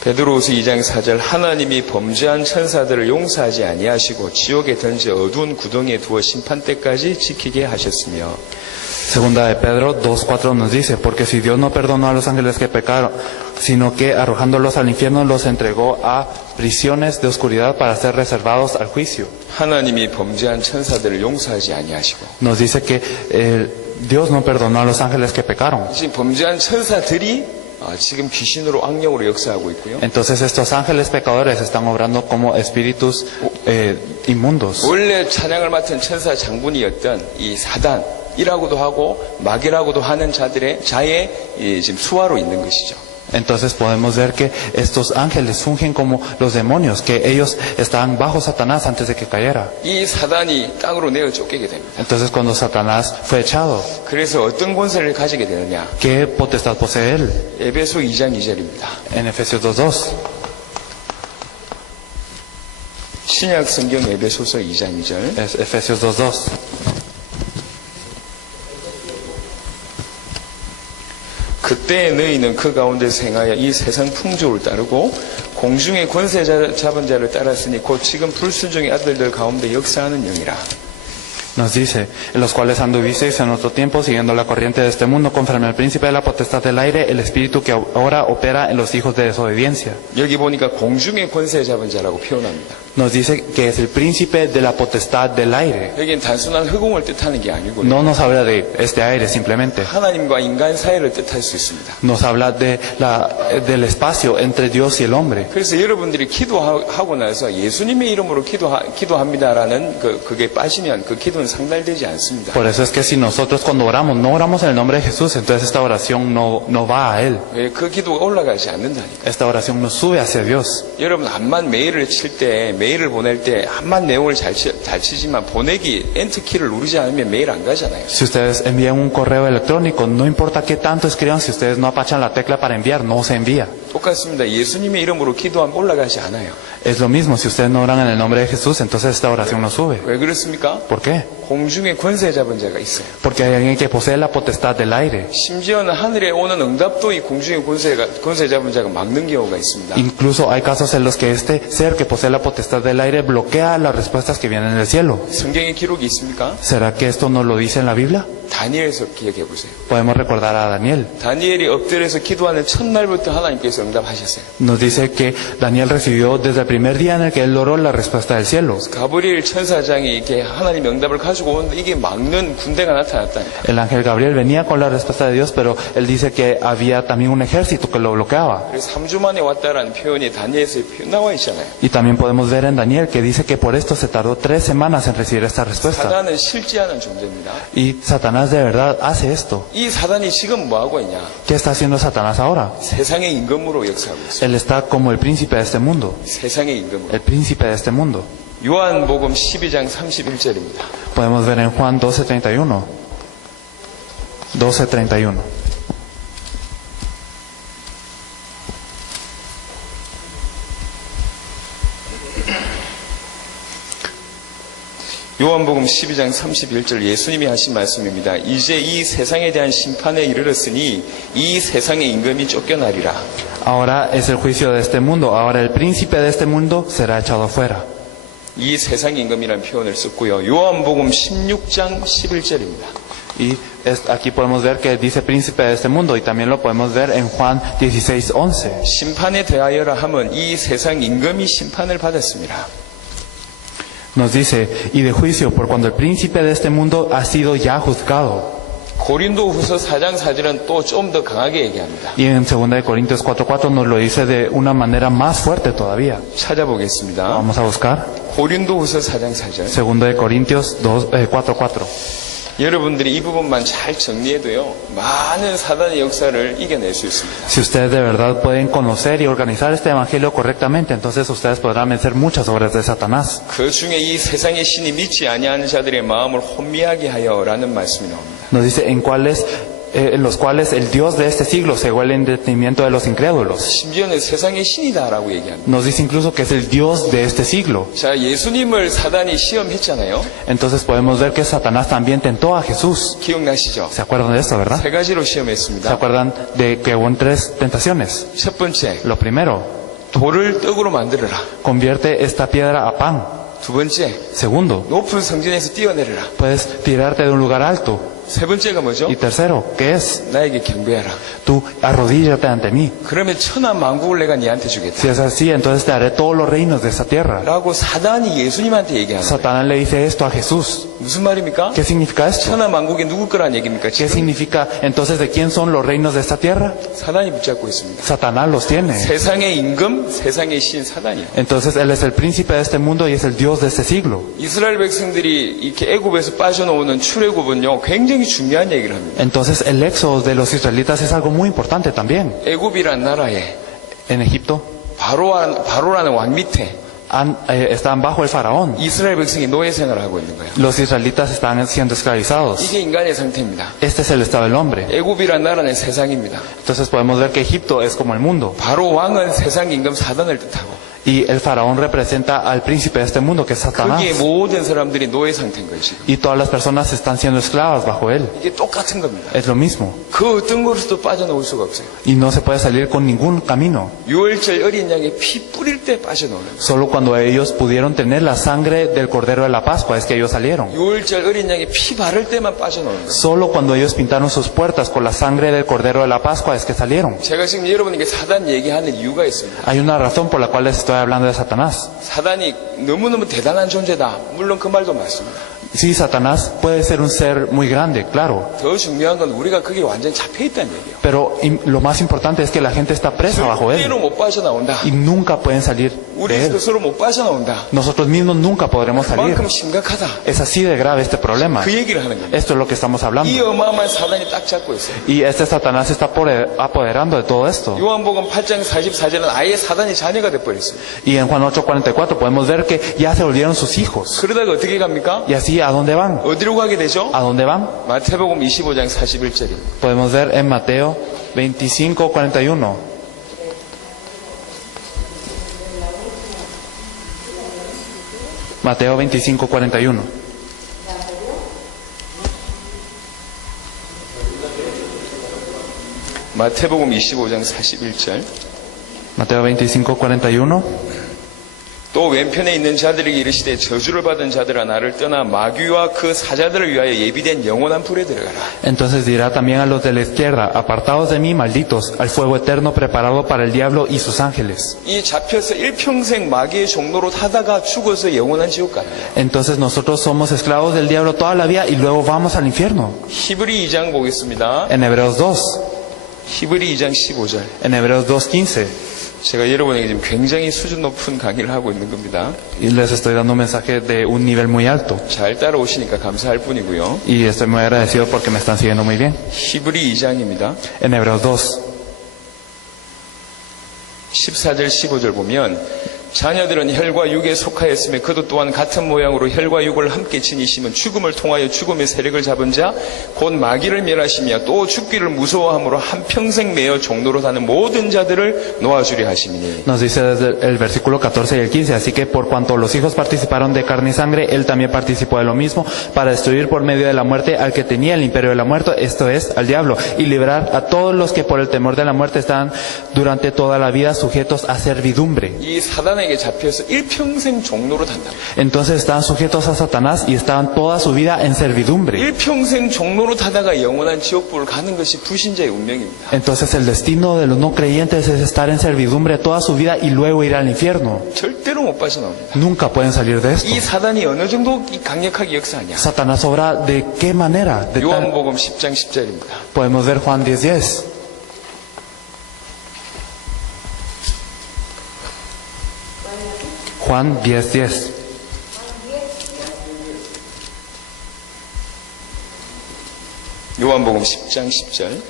베드로후서 2장 4절 하나님이 범죄한 천사들을 용서하지 아니하시고 지옥에 던져 어두운 구덩이에 두어 심판 때까지 지키게 하셨으며. Segunda de Pedro 2:4 nos dice, porque si Dios no perdonó a los ángeles que pecaron, sino que arrojándolos al infierno los entregó a prisiones de oscuridad para ser reservados al juicio. 하나님이 범죄한 천사들을 용서하지 아니하시고. Nos dice que Dios no perdonó a los ángeles que pecaron. 지금 범죄한 천사들이 지금 귀신으로 악령으로 역사하고 있고요. Entonces estos ángeles pecadores están obrando como espíritus inmundos. 원래 찬양을 맡은 천사 장군이었던 이 사단이라고도 하고 마귀라고도 하는 자의 지금 수하로 있는 것이죠. Entonces podemos ver que estos ángeles fungen como los demonios, que ellos estaban bajo Satanás antes de que cayera. 이 사단이 땅으로 내어 쫓기게 됩니다. Entonces cuando Satanás fue echado, 그래서 어떤 권세를 가지게 되느냐? ¿qué potestad posee él? 에베소 2장 2절입니다. En Efesios 2:2. 신약 성경 에베소서 2장 2절. Es Efesios 2:2. 그때 너희는 그 가운데서 행하여 이 세상 풍조를 따르고 공중의 권세 잡은 자를 따랐으니 곧 지금 불순종의 아들들 가운데 역사하는 영이라. Nos dice, en los cuales anduvisteis en otro tiempo siguiendo la corriente de este mundo, conforme al príncipe de la potestad del aire, el espíritu que ahora opera en los hijos de desobediencia. 여기 보니까 공중의 권세 잡은 자라고 표현합니다. Nos dice que es el príncipe de la potestad del aire. 여기는 단순한 흑공을 뜻하는 게 아니고요. No nos habla de este aire simplemente. 하나님과 인간 사이를 뜻할 수 있습니다. Nos habla del espacio entre Dios y el hombre. 그래서 여러분들이 기도하고 나서 예수님의 이름으로 기도합니다라는 그게 빠지면 그 기도는 기도는 상달되지 않습니다. Por eso es que si nosotros cuando oramos, no oramos en el nombre de Jesús, entonces esta oración no va a Él. 왜 그 기도가 올라가지 않는다니까. Esta oración no sube hacia Dios. 여러분 암만 메일을 칠 때 메일을 보낼 때 암만 내용을 잘 치지만 보내기 엔터키를 누르지 않으면 메일 안 가잖아요. Si ustedes envían un correo electrónico, no importa qué tanto escriban, si ustedes no apachan la tecla para enviar, no se envía. 똑같습니다. 예수님의 이름으로 기도하면 올라가지 않아요. Es lo mismo, si ustedes no oran en el nombre de Jesús, entonces esta oración no sube. 왜 그렇습니까? ¿Por qué? 공중에 권세 잡은 자가 있어요. Porque hay alguien que posee la potestad del aire. 심지어는 하늘에 오는 응답도 이 공중에 권세 잡은 자가 막는 경우가 있습니다. Incluso hay casos en los que este ser que posee la potestad del aire bloquea las respuestas que vienen del cielo. 성경에 기록이 있습니까? ¿Será que esto no lo dice en la Biblia? 다니엘서 기억해 보세요. Podemos recordar a Daniel. 다니엘이 엎드려서 기도하는 첫날부터 하나님께서 응답하셨어요. Nos dice que Daniel recibió desde el primer día en el que él oró la respuesta del cielo. 가브리엘 천사장이 이렇게 하나님의 응답을 가지고 오는데 이게 막는 군대가 나타났다니까. El ángel Gabriel venía con la respuesta de Dios, pero él dice que había también un ejército que lo bloqueaba. 그래서 3주 만에 왔다라는 표현이 다니엘서에 나와 있잖아요. Y también podemos ver en Daniel que dice que por esto se tardó 3 semanas en recibir esta respuesta. 사단은 실제하는 존재입니다. Y Satanás de verdad hace esto. 이 사단이 지금 뭐 하고 있냐? ¿Qué está haciendo Satanás ahora? 세상의 임금으로 역사하고 있어요. Él está como el príncipe de este mundo. 세상의 임금으로. El príncipe de este mundo. 요한복음 12장 31절입니다. Podemos ver en Juan 12:31. 12:31. 요한복음 12장 31절 예수님이 하신 말씀입니다. 이제 이 세상에 대한 심판에 이르렀으니 이 세상의 임금이 쫓겨나리라. Ahora es el juicio de este mundo. Ahora el príncipe de este mundo será echado afuera. 이 세상의 임금이라는 표현을 썼고요. 요한복음 16장 11절입니다. Y aquí podemos ver que dice príncipe de este mundo y también lo podemos ver en Juan 16:11. 심판에 대하여라 함은 이 세상 임금이 심판을 받았습니다. Nos dice, y de juicio por cuando el príncipe de este mundo ha sido ya juzgado. 고린도후서 4장 4절은 또 좀 더 강하게 얘기합니다. Y en 2 Corintios 4:4 nos lo dice de una manera más fuerte todavía. 찾아보겠습니다. Vamos a buscar. 고린도후서 4장 4절. 2 Corintios 4:4. 여러분들이 이 부분만 잘 정리해도요, 많은 사단의 역사를 이겨낼 수 있습니다. Si ustedes de verdad pueden conocer y organizar este evangelio correctamente, entonces ustedes podrán vencer muchas obras de Satanás. 그 중에 이 세상의 신이 믿지 아니하는 자들의 마음을 혼미하게 하여라는 말씀이 나옵니다. Nos dice en los cuales el Dios de este siglo cegó el entendimiento de los incrédulos. 심지어는 세상의 신이다라고 얘기합니다. Nos dice incluso que es el Dios de este siglo. 자, 예수님을 사단이 시험했잖아요. Entonces podemos ver que Satanás también tentó a Jesús. 기억나시죠? ¿Se acuerdan de esto, verdad? 세 가지로 ¿Se 시험했습니다. acuerdan de que hubo 3 tentaciones? 첫 번째, Lo primero, 돌을 떡으로 만들어라. convierte esta piedra a pan. 두 번째, Segundo, 높은 성전에서 뛰어내려라. puedes tirarte de un lugar alto. 세 번째가 뭐죠? Y tercero, ¿qué es? 나에게 경배하라. Tú arrodíllate ante mí. 그러면 천하 만국을 내가 니한테 주겠다. Si es así, entonces te daré todos los reinos de esta tierra. 라고 사단이 예수님한테 얘기하는 거예요. Satanás le dice esto a Jesús. 무슨 말입니까? ¿Qué significa esto? 천하 만국이 누구 거란 얘기입니까? ¿Qué 지금 significa entonces de quién son los reinos de esta tierra? 사단이 붙잡고 있습니다. Satanás los tiene. 세상의 임금, 세상의 신 사단이요. Entonces él es el príncipe de este mundo y es el Dios de este siglo. 이스라엘 백성들이 이렇게 애굽에서 빠져나오는 출애굽은요, 굉장히 중요한 얘기를 합니다. Entonces el éxodo de los israelitas es algo muy importante también. 애굽이란 나라에 En Egipto 바로라는 왕 밑에 están bajo el faraón. 이스라엘 백성이 노예 생활을 하고 있는 거예요. Los israelitas están siendo esclavizados. 이게 인간의 상태입니다. Este es el estado del hombre. 애굽이란 나라는 세상입니다. Entonces podemos ver que Egipto es como el mundo. 바로 왕은 세상 임금 사단을 뜻하고 Y el faraón representa al príncipe de este mundo, que es Satanás. 거기에 모든 사람들이 노예 상태인 거예요. 지금. Y todas las personas están siendo esclavas bajo él. 이게 똑같은 겁니다. Es lo mismo. 그 어떤 것으로도 빠져나올 수가 없어요. Y no se puede salir con ningún camino. 유월절 어린 양의 피 뿌릴 때 빠져나오는 거예요. Solo cuando ellos pudieron tener la sangre del Cordero de la Pascua es que ellos salieron. 유월절 어린 양의 피 바를 때만 빠져나오는 거예요. Solo cuando ellos pintaron sus puertas con la sangre del Cordero de la Pascua es que salieron. 제가 지금 여러분에게 사단 얘기하는 이유가 있습니다. Hay una razón por la cual les estoy hablando de Satanás. 사단이 너무너무 대단한 존재다. 물론 그 말도 맞습니다. Sí, Satanás puede ser un ser muy grande, claro. 더 중요한 건 우리가 거기에 완전히 잡혀 있다는 얘기예요. Pero lo más importante es que la gente está presa bajo él. 절대로 못 빠져나온다. Y nunca pueden salir 우리 de él. 스스로 못 빠져나온다. Nosotros mismos nunca podremos salir. 그만큼 심각하다. Es así de grave este problema. 그 얘기를 하는 겁니다. Esto es lo que estamos hablando. 이 어마어마한 사단이 딱 잡고 있어요. Y este Satanás está apoderando de todo esto. 요한복음 8장 44절은 아예 사단이 자녀가 돼버렸어요. Y en Juan 8:44 podemos ver que ya se volvieron sus hijos. 그러다가 어떻게 갑니까? Y así, ¿a dónde van? 어디로 가게 되죠? ¿A dónde van? 마태복음 25장 41절입니다. Podemos ver en Mateo 25:41. Mateo 25:41. 마태복음 25장 41절. Mateo 25:41. 또 왼편에 있는 자들에게 이르시되 저주를 받은 자들아 나를 떠나 마귀와 그 사자들을 위하여 예비된 영원한 불에 들어가라. Entonces dirá también a los de la izquierda, apartados de mí, malditos, al fuego eterno preparado para el diablo y sus ángeles. 이 잡혀서 일평생 마귀의 종로로 타다가 죽어서 영원한 지옥 가는 거예요. Entonces nosotros somos esclavos del diablo toda la vida y luego vamos al infierno. 히브리 2장 보겠습니다. En Hebreos 2, 히브리 2장 15절. en Hebreos 2:15. 제가 여러분에게 지금 굉장히 수준 높은 강의를 하고 있는 겁니다. Y les estoy dando un mensaje de un nivel muy alto. 잘 따라오시니까 감사할 뿐이고요. Y estoy muy agradecido porque me están siguiendo muy bien. 히브리 2장입니다. En Hebreos 2, 14절 15절 보면 자녀들은 혈과 육에 속하였으며 그도 또한 같은 모양으로 혈과 육을 함께 지니시면 죽음을 통하여 죽음의 세력을 잡은 자 곧 마귀를 멸하시며 또 죽기를 무서워함으로 한평생 매여 종로로 사는 모든 자들을 놓아주려 하심이니. nos dice desde el versículo 14 y el 15, así que por cuanto los hijos participaron de carne y sangre, él también participó de lo mismo, para destruir por medio de la muerte al que tenía el imperio de la muerte, esto es, al diablo, y liberar a todos los que por el temor de la muerte están durante toda la vida sujetos a servidumbre. 이 사단에게 잡혀서 일평생 종로로 탄다. Entonces están sujetos a Satanás y estaban toda su vida en servidumbre. 일평생 종로로 타다가 영원한 지옥불을 가는 것이 불신자의 운명입니다. Entonces el destino de los no creyentes es estar en servidumbre toda su vida y luego ir al infierno. 절대로 못 빠져나옵니다. Nunca pueden salir de esto. 이 사단이 어느 정도 강력하게 역사하냐. Satanás obra de qué manera. 요한복음 10장 10절입니다. Podemos ver Juan 10:10. Juan 10:10. 요한복음 10장 10절.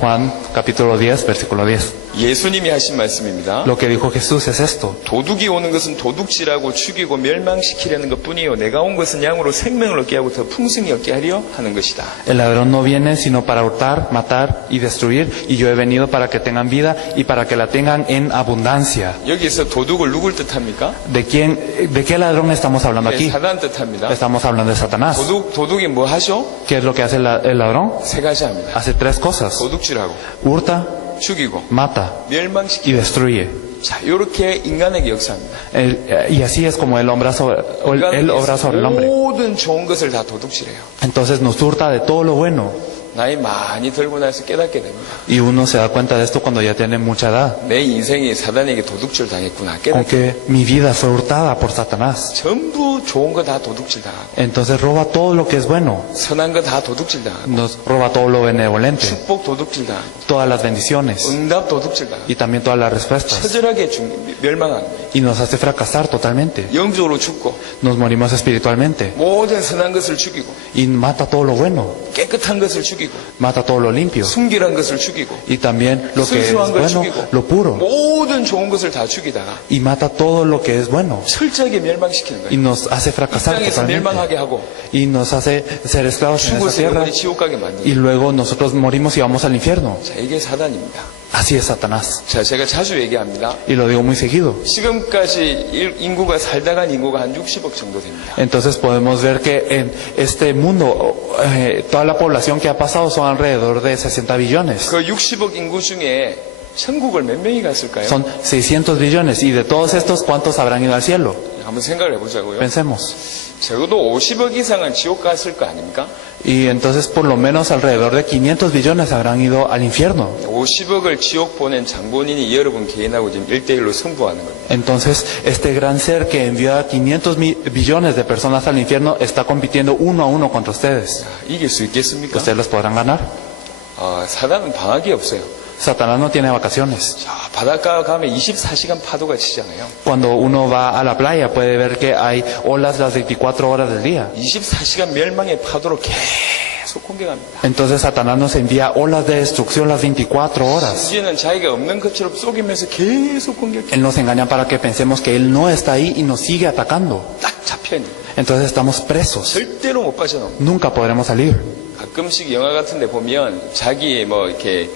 Juan capítulo 10, versículo 10. 예수님이 하신 말씀입니다. Lo que dijo Jesús es esto. 도둑이 오는 것은 도둑질하고 죽이고 멸망시키려는 것뿐이요 내가 온 것은 양으로 생명을 얻게 하고 더 풍성히 얻게 하려 하는 것이다. El ladrón no viene sino para hurtar, matar y destruir, y yo he venido para que tengan vida y para que la tengan en abundancia. 여기서 도둑을 누굴 뜻합니까? ¿De qué ladrón estamos hablando 네, aquí? 사단 뜻합니다. Estamos hablando de Satanás. 도둑이 뭐 하죠? ¿Qué es lo que hace el ladrón? 세 가지 합니다. Hace tres cosas. 도둑질하고 Hurta, 죽이고 mata 멸망시키고. y destruye. 자, 이렇게 인간에게 역사합니다. Y así es como él obra sobre el hombre. 모든 좋은 것을 다 도둑질해요. Entonces nos hurta de todo lo bueno. 나이 많이 들고 나서 깨닫게 됩니다. Y uno se da cuenta de esto cuando ya tiene mucha edad. 내 인생이 사단에게 도둑질 당했구나. 깨닫게. Aunque mi vida fue hurtada por Satanás. 전부 좋은 거 다 도둑질 당하고 Entonces roba todo lo que es bueno. 선한 거 다 도둑질 당하고 Nos roba todo lo benevolente. 축복 도둑질 당하고 Todas las bendiciones. 응답 도둑질 당하고 Y también todas las respuestas. 처절하게 멸망하는 거예요. Y nos hace fracasar totalmente. 영적으로 죽고 Nos morimos espiritualmente. 모든 선한 것을 죽이고 Y mata todo lo bueno. 깨끗한 것을 죽이고 Mata todo lo limpio. 순결한 것을 죽이고 Y también lo que es 순수한 걸 bueno, 죽이고 lo puro. 모든 좋은 것을 다 죽이다가 Y mata todo lo que es bueno. 철저하게 멸망시키는 Y 거예요. nos hace 이 fracasar 땅에서 totalmente. 멸망하게 하고 Y nos hace ser esclavos en esta 죽어서 tierra. 영원히 지옥 가게 만드는 Y luego nosotros morimos y vamos al infierno. 자, 이게 사단입니다. Así es Satanás. 자, 제가 자주 얘기합니다. Y lo digo muy seguido. 지금까지 인구가 살다 간 인구가 한 60억 정도 됩니다. Entonces podemos ver que en este mundo toda la población que ha pasado son alrededor de 60 billones. 그 60억 인구 중에 천국을 몇 명이 갔을까요? Son 600 billones. Y de todos estos, ¿cuántos habrán ido al cielo? 한번 생각을 해보자고요. Pensemos. 적어도 50억 이상은 지옥 갔을 거 아닙니까? Y entonces por lo menos alrededor de 500 billones habrán ido al infierno. 50억을 지옥 보낸 장본인이 여러분 개인하고 지금 1대1로 승부하는 겁니다. Entonces este gran ser que envió a 500 billones de personas al infierno está compitiendo uno a uno contra ustedes. 이길 수 있겠습니까? ¿Ustedes los podrán ganar? 사단은 방학이 없어요. Satanás no tiene vacaciones. 자, 바닷가 가면 24시간 파도가 치잖아요. Cuando uno va a la playa puede ver que hay olas las 24 horas del día. 24시간 멸망의 파도로 계속 공격합니다. Entonces Satanás nos envía olas de destrucción las 24 horas. 이제는 자기가 없는 것처럼 속이면서 계속 공격해. Él nos engaña para que pensemos que Él no está ahí y nos sigue atacando. 딱 잡혀있는 거예요. Entonces estamos presos. 절대로 못 빠져나옵니다. Nunca podremos salir. 가끔씩 영화 같은 데 보면 자기 뭐 이렇게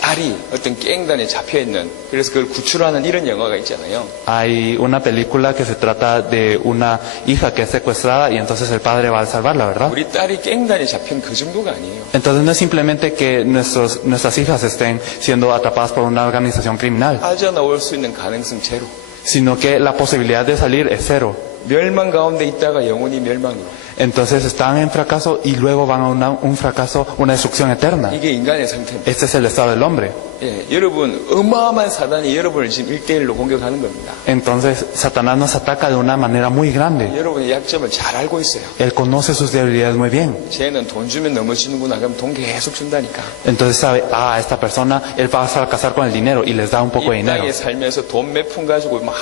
딸이 어떤 깽단에 잡혀있는, 그래서 그걸 구출하는 이런 영화가 있잖아요. Hay una película que se trata de una hija que es secuestrada y entonces el padre va a salvarla, ¿verdad? 우리 딸이 깽단에 잡힌 그 정도가 아니에요. Entonces no es simplemente que nuestras hijas estén siendo atrapadas por una organización criminal, 빠져나올 수 있는 가능성 제로. sino que la posibilidad de salir es cero. 멸망 가운데 있다가 영원히 멸망으로. Entonces están en fracaso y luego van a un fracaso, una destrucción eterna. 이게 인간의 상태입니다. Este es el estado del hombre. 예, 여러분, 어마어마한 사단이 여러분을 지금 1대1로 공격하는 겁니다. Entonces Satanás nos ataca de una manera muy grande. 여러분의 약점을 잘 알고 있어요. Él conoce sus debilidades muy bien. 쟤는 돈 주면 넘어지는구나. 그럼 돈 계속 준다니까. Entonces sabe, esta persona, él va a fracasar con el dinero y les da un poco de 이 dinero. 땅에 살면서 돈 몇 푼 가지고 막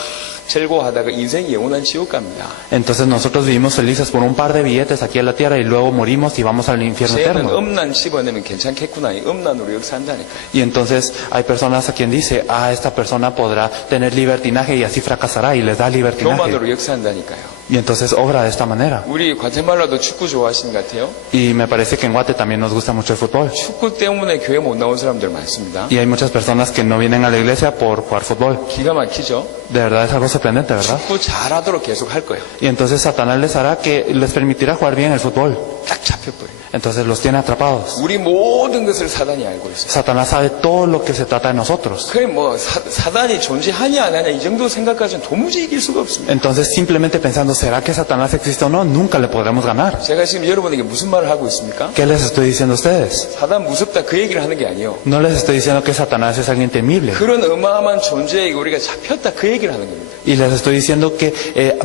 절고하다가 인생이 영원한 지옥 갑니다. Entonces nosotros vivimos felices por un par de billetes aquí en la tierra y luego morimos y vamos al infierno 쟤는 eterno. 음란 집어내면 괜찮겠구나. 이 음란으로 역사한다니까. Y entonces hay personas a quien dice, esta persona podrá tener libertinaje y así fracasará y les da libertinaje. 교만으로 역사한다니까요. Y entonces obra de esta manera. 우리 과테말라도 축구 좋아하시는 것 같아요. Y me parece que en Guate también nos gusta mucho el fútbol. 축구 때문에 교회 못 나온 사람들 많습니다. Y hay muchas personas que no vienen a la iglesia por jugar fútbol. 기가 막히죠? De verdad es algo sorprendente, ¿verdad? 축구 잘하도록 계속 할 거예요. Y entonces Satanás les hará que les permitirá jugar bien el fútbol. 딱 잡혀버려요. Entonces los tiene atrapados. 우리 모든 것을 사단이 알고 있어요. Satanás sabe todo lo que se trata de nosotros. 그게 뭐 사단이 존재하냐 안 하냐 이 정도 생각까지는 도무지 이길 수가 없습니다. Entonces simplemente pensando, ¿será que Satanás existe o no? Nunca le podremos ganar. 제가 지금 여러분에게 무슨 말을 하고 있습니까? ¿Qué les estoy diciendo a ustedes? 사단 무섭다 그 얘기를 하는 게 아니에요. No les estoy diciendo que Satanás es alguien temible. 그런 어마어마한 존재에게 우리가 잡혔다 그 얘기를 하는 겁니다. Y les estoy diciendo que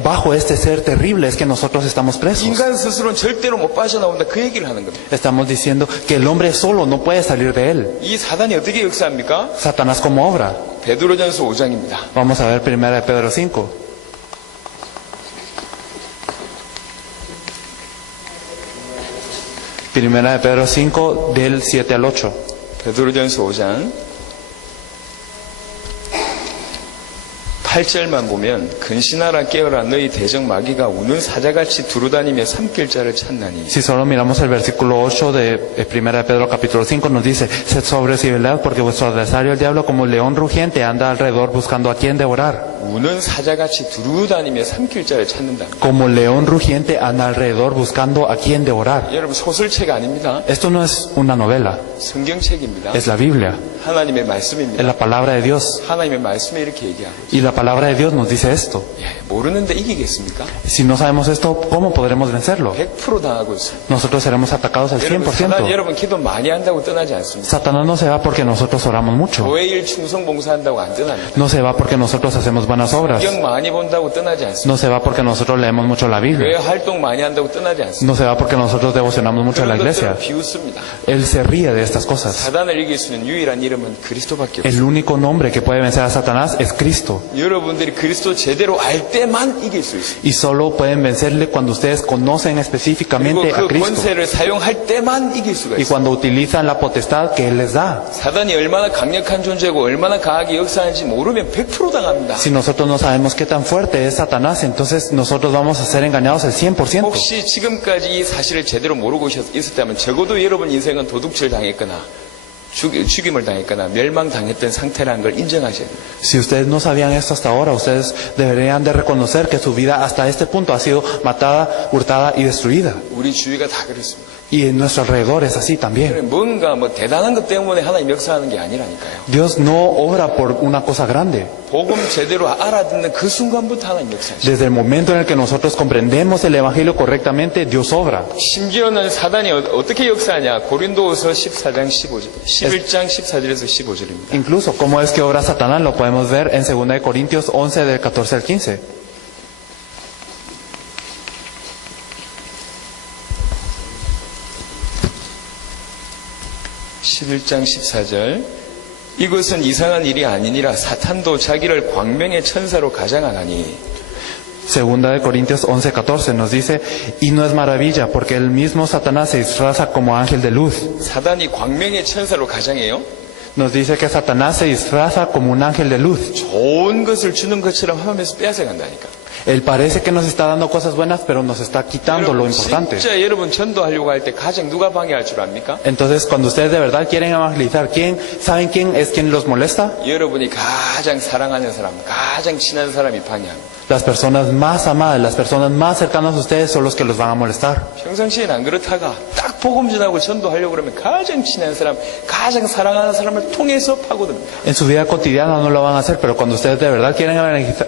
bajo este ser terrible es que nosotros estamos presos. 인간 스스로는 절대로 못 빠져나온다 그 얘기를 하는 겁니다. Estamos diciendo que el hombre solo no puede salir de él. 이 사단이 어떻게 역사합니까? Satanás como obra. 베드로전서 5장입니다. Vamos a ver 1 de Pedro 5. Primera de Pedro 5 del 7 al 8. 베드로전서 5장 8절만 보면 근신하라 깨어라 너희 대적 마귀가 우는 사자같이 두루다니며 삼킬 자를 찾나니. Si solo miramos el versículo 8 de 1 de Pedro capítulo 5 nos dice, sed sobrios y velad porque vuestro adversario el diablo como león rugiente anda alrededor buscando a quien devorar. 우는 사자같이 두루다니며 삼킬 자를 찾는다. Como león rugiente anda alrededor buscando a quien devorar. 여러분 소설책 아닙니다. Esto no es una novela, 성경책입니다. es la Biblia, 하나님의 es 말씀입니다. la palabra de Dios. 하나님의 말씀에 이렇게 얘기하고. Y la palabra de Dios nos dice esto. 모르는데 이기겠습니까? Si no sabemos esto, ¿cómo podremos vencerlo? 100% 당하고 있습니다. Nosotros seremos atacados al 여러분, 사단 100%. 여러분 기도 많이 한다고 떠나지 않습니다. Satanás no se va porque nosotros oramos mucho. 교회 일 충성 봉사한다고 안 떠납니다. No se va porque nosotros hacemos buenas obras. 성경 많이 본다고 떠나지 않습니다. No se va porque nosotros leemos mucho la 교회 Biblia. 활동 많이 한다고 떠나지 않습니다. No se va porque nosotros devocionamos mucho en la 그런 iglesia. 것들은 비웃습니다. Él se ríe de estas cosas. 사단을 이길 수 있는 유일한 이름은 그리스도밖에 없습니다. El único nombre que puede vencer a Satanás es Cristo. 여러분들이 그리스도 제대로 알 때만 이길 수 있습니다. Y solo pueden vencerle cuando ustedes conocen 그리고 específicamente a 그 Cristo. 권세를 사용할 때만 이길 수가 Y 있습니다. cuando utilizan la potestad que Él les da. 사단이 얼마나 강력한 존재고 얼마나 강하게 역사하는지 모르면 100% 당합니다. Si nosotros no sabemos qué tan fuerte es Satanás, entonces nosotros vamos a ser engañados al 100%. 혹시 지금까지 이 사실을 제대로 모르고 있었다면 적어도 여러분 인생은 도둑질 당했거나 죽임을 당했거나 멸망당했던 상태라는 걸 인정하셔야 돼요. Si ustedes no sabían esto hasta ahora, ustedes deberían de reconocer que su vida hasta este punto ha sido matada, hurtada y destruida. 우리 주위가 다 그렇습니다. Y en nuestro alrededor es así también. 뭔가 뭐 대단한 것 때문에 하나님 역사하는 게 아니라니까요. Dios no obra por una cosa grande. 복음 제대로 알아듣는 그 순간부터 하나님 역사하시죠. Desde el momento en el que nosotros comprendemos el Evangelio correctamente, Dios obra. 심지어는 사단이 어떻게 역사하냐? 고린도후서 14장 15절, 11장 14절에서 15절입니다. Incluso cómo es que obra Satanás lo podemos ver en 2 Corintios 11 del 14 al 15. 11장 14절 이것은 이상한 일이 아니니라 사탄도 자기를 광명의 천사로 가장하나니 2 Corintios 11:14 nos dice, y no es maravilla, porque el mismo Satanás se disfraza como ángel de luz. 사단이 광명의 천사로 가장해요. Nos dice que Satanás se disfraza como un ángel de luz. 좋은 것을 주는 것처럼 하면서 빼앗아간다니까. Él parece que nos está dando cosas buenas, pero nos está quitando lo importante. 진짜 여러분 전도하려고 할 때 가장 누가 방해할 줄 압니까? Entonces, cuando ustedes de verdad quieren evangelizar, ¿saben quién es quien los molesta? 여러분이 가장 사랑하는 사람, 가장 친한 사람이 방해합니다. Las personas más amadas, las personas más cercanas a ustedes son los que los van a molestar. 평상시에는 안 그렇다가 딱 복음 전하고 전도하려고 그러면 가장 친한 사람, 가장 사랑하는 사람을 통해서 파고듭니다. En su vida cotidiana no lo van a hacer, pero cuando ustedes de verdad quieren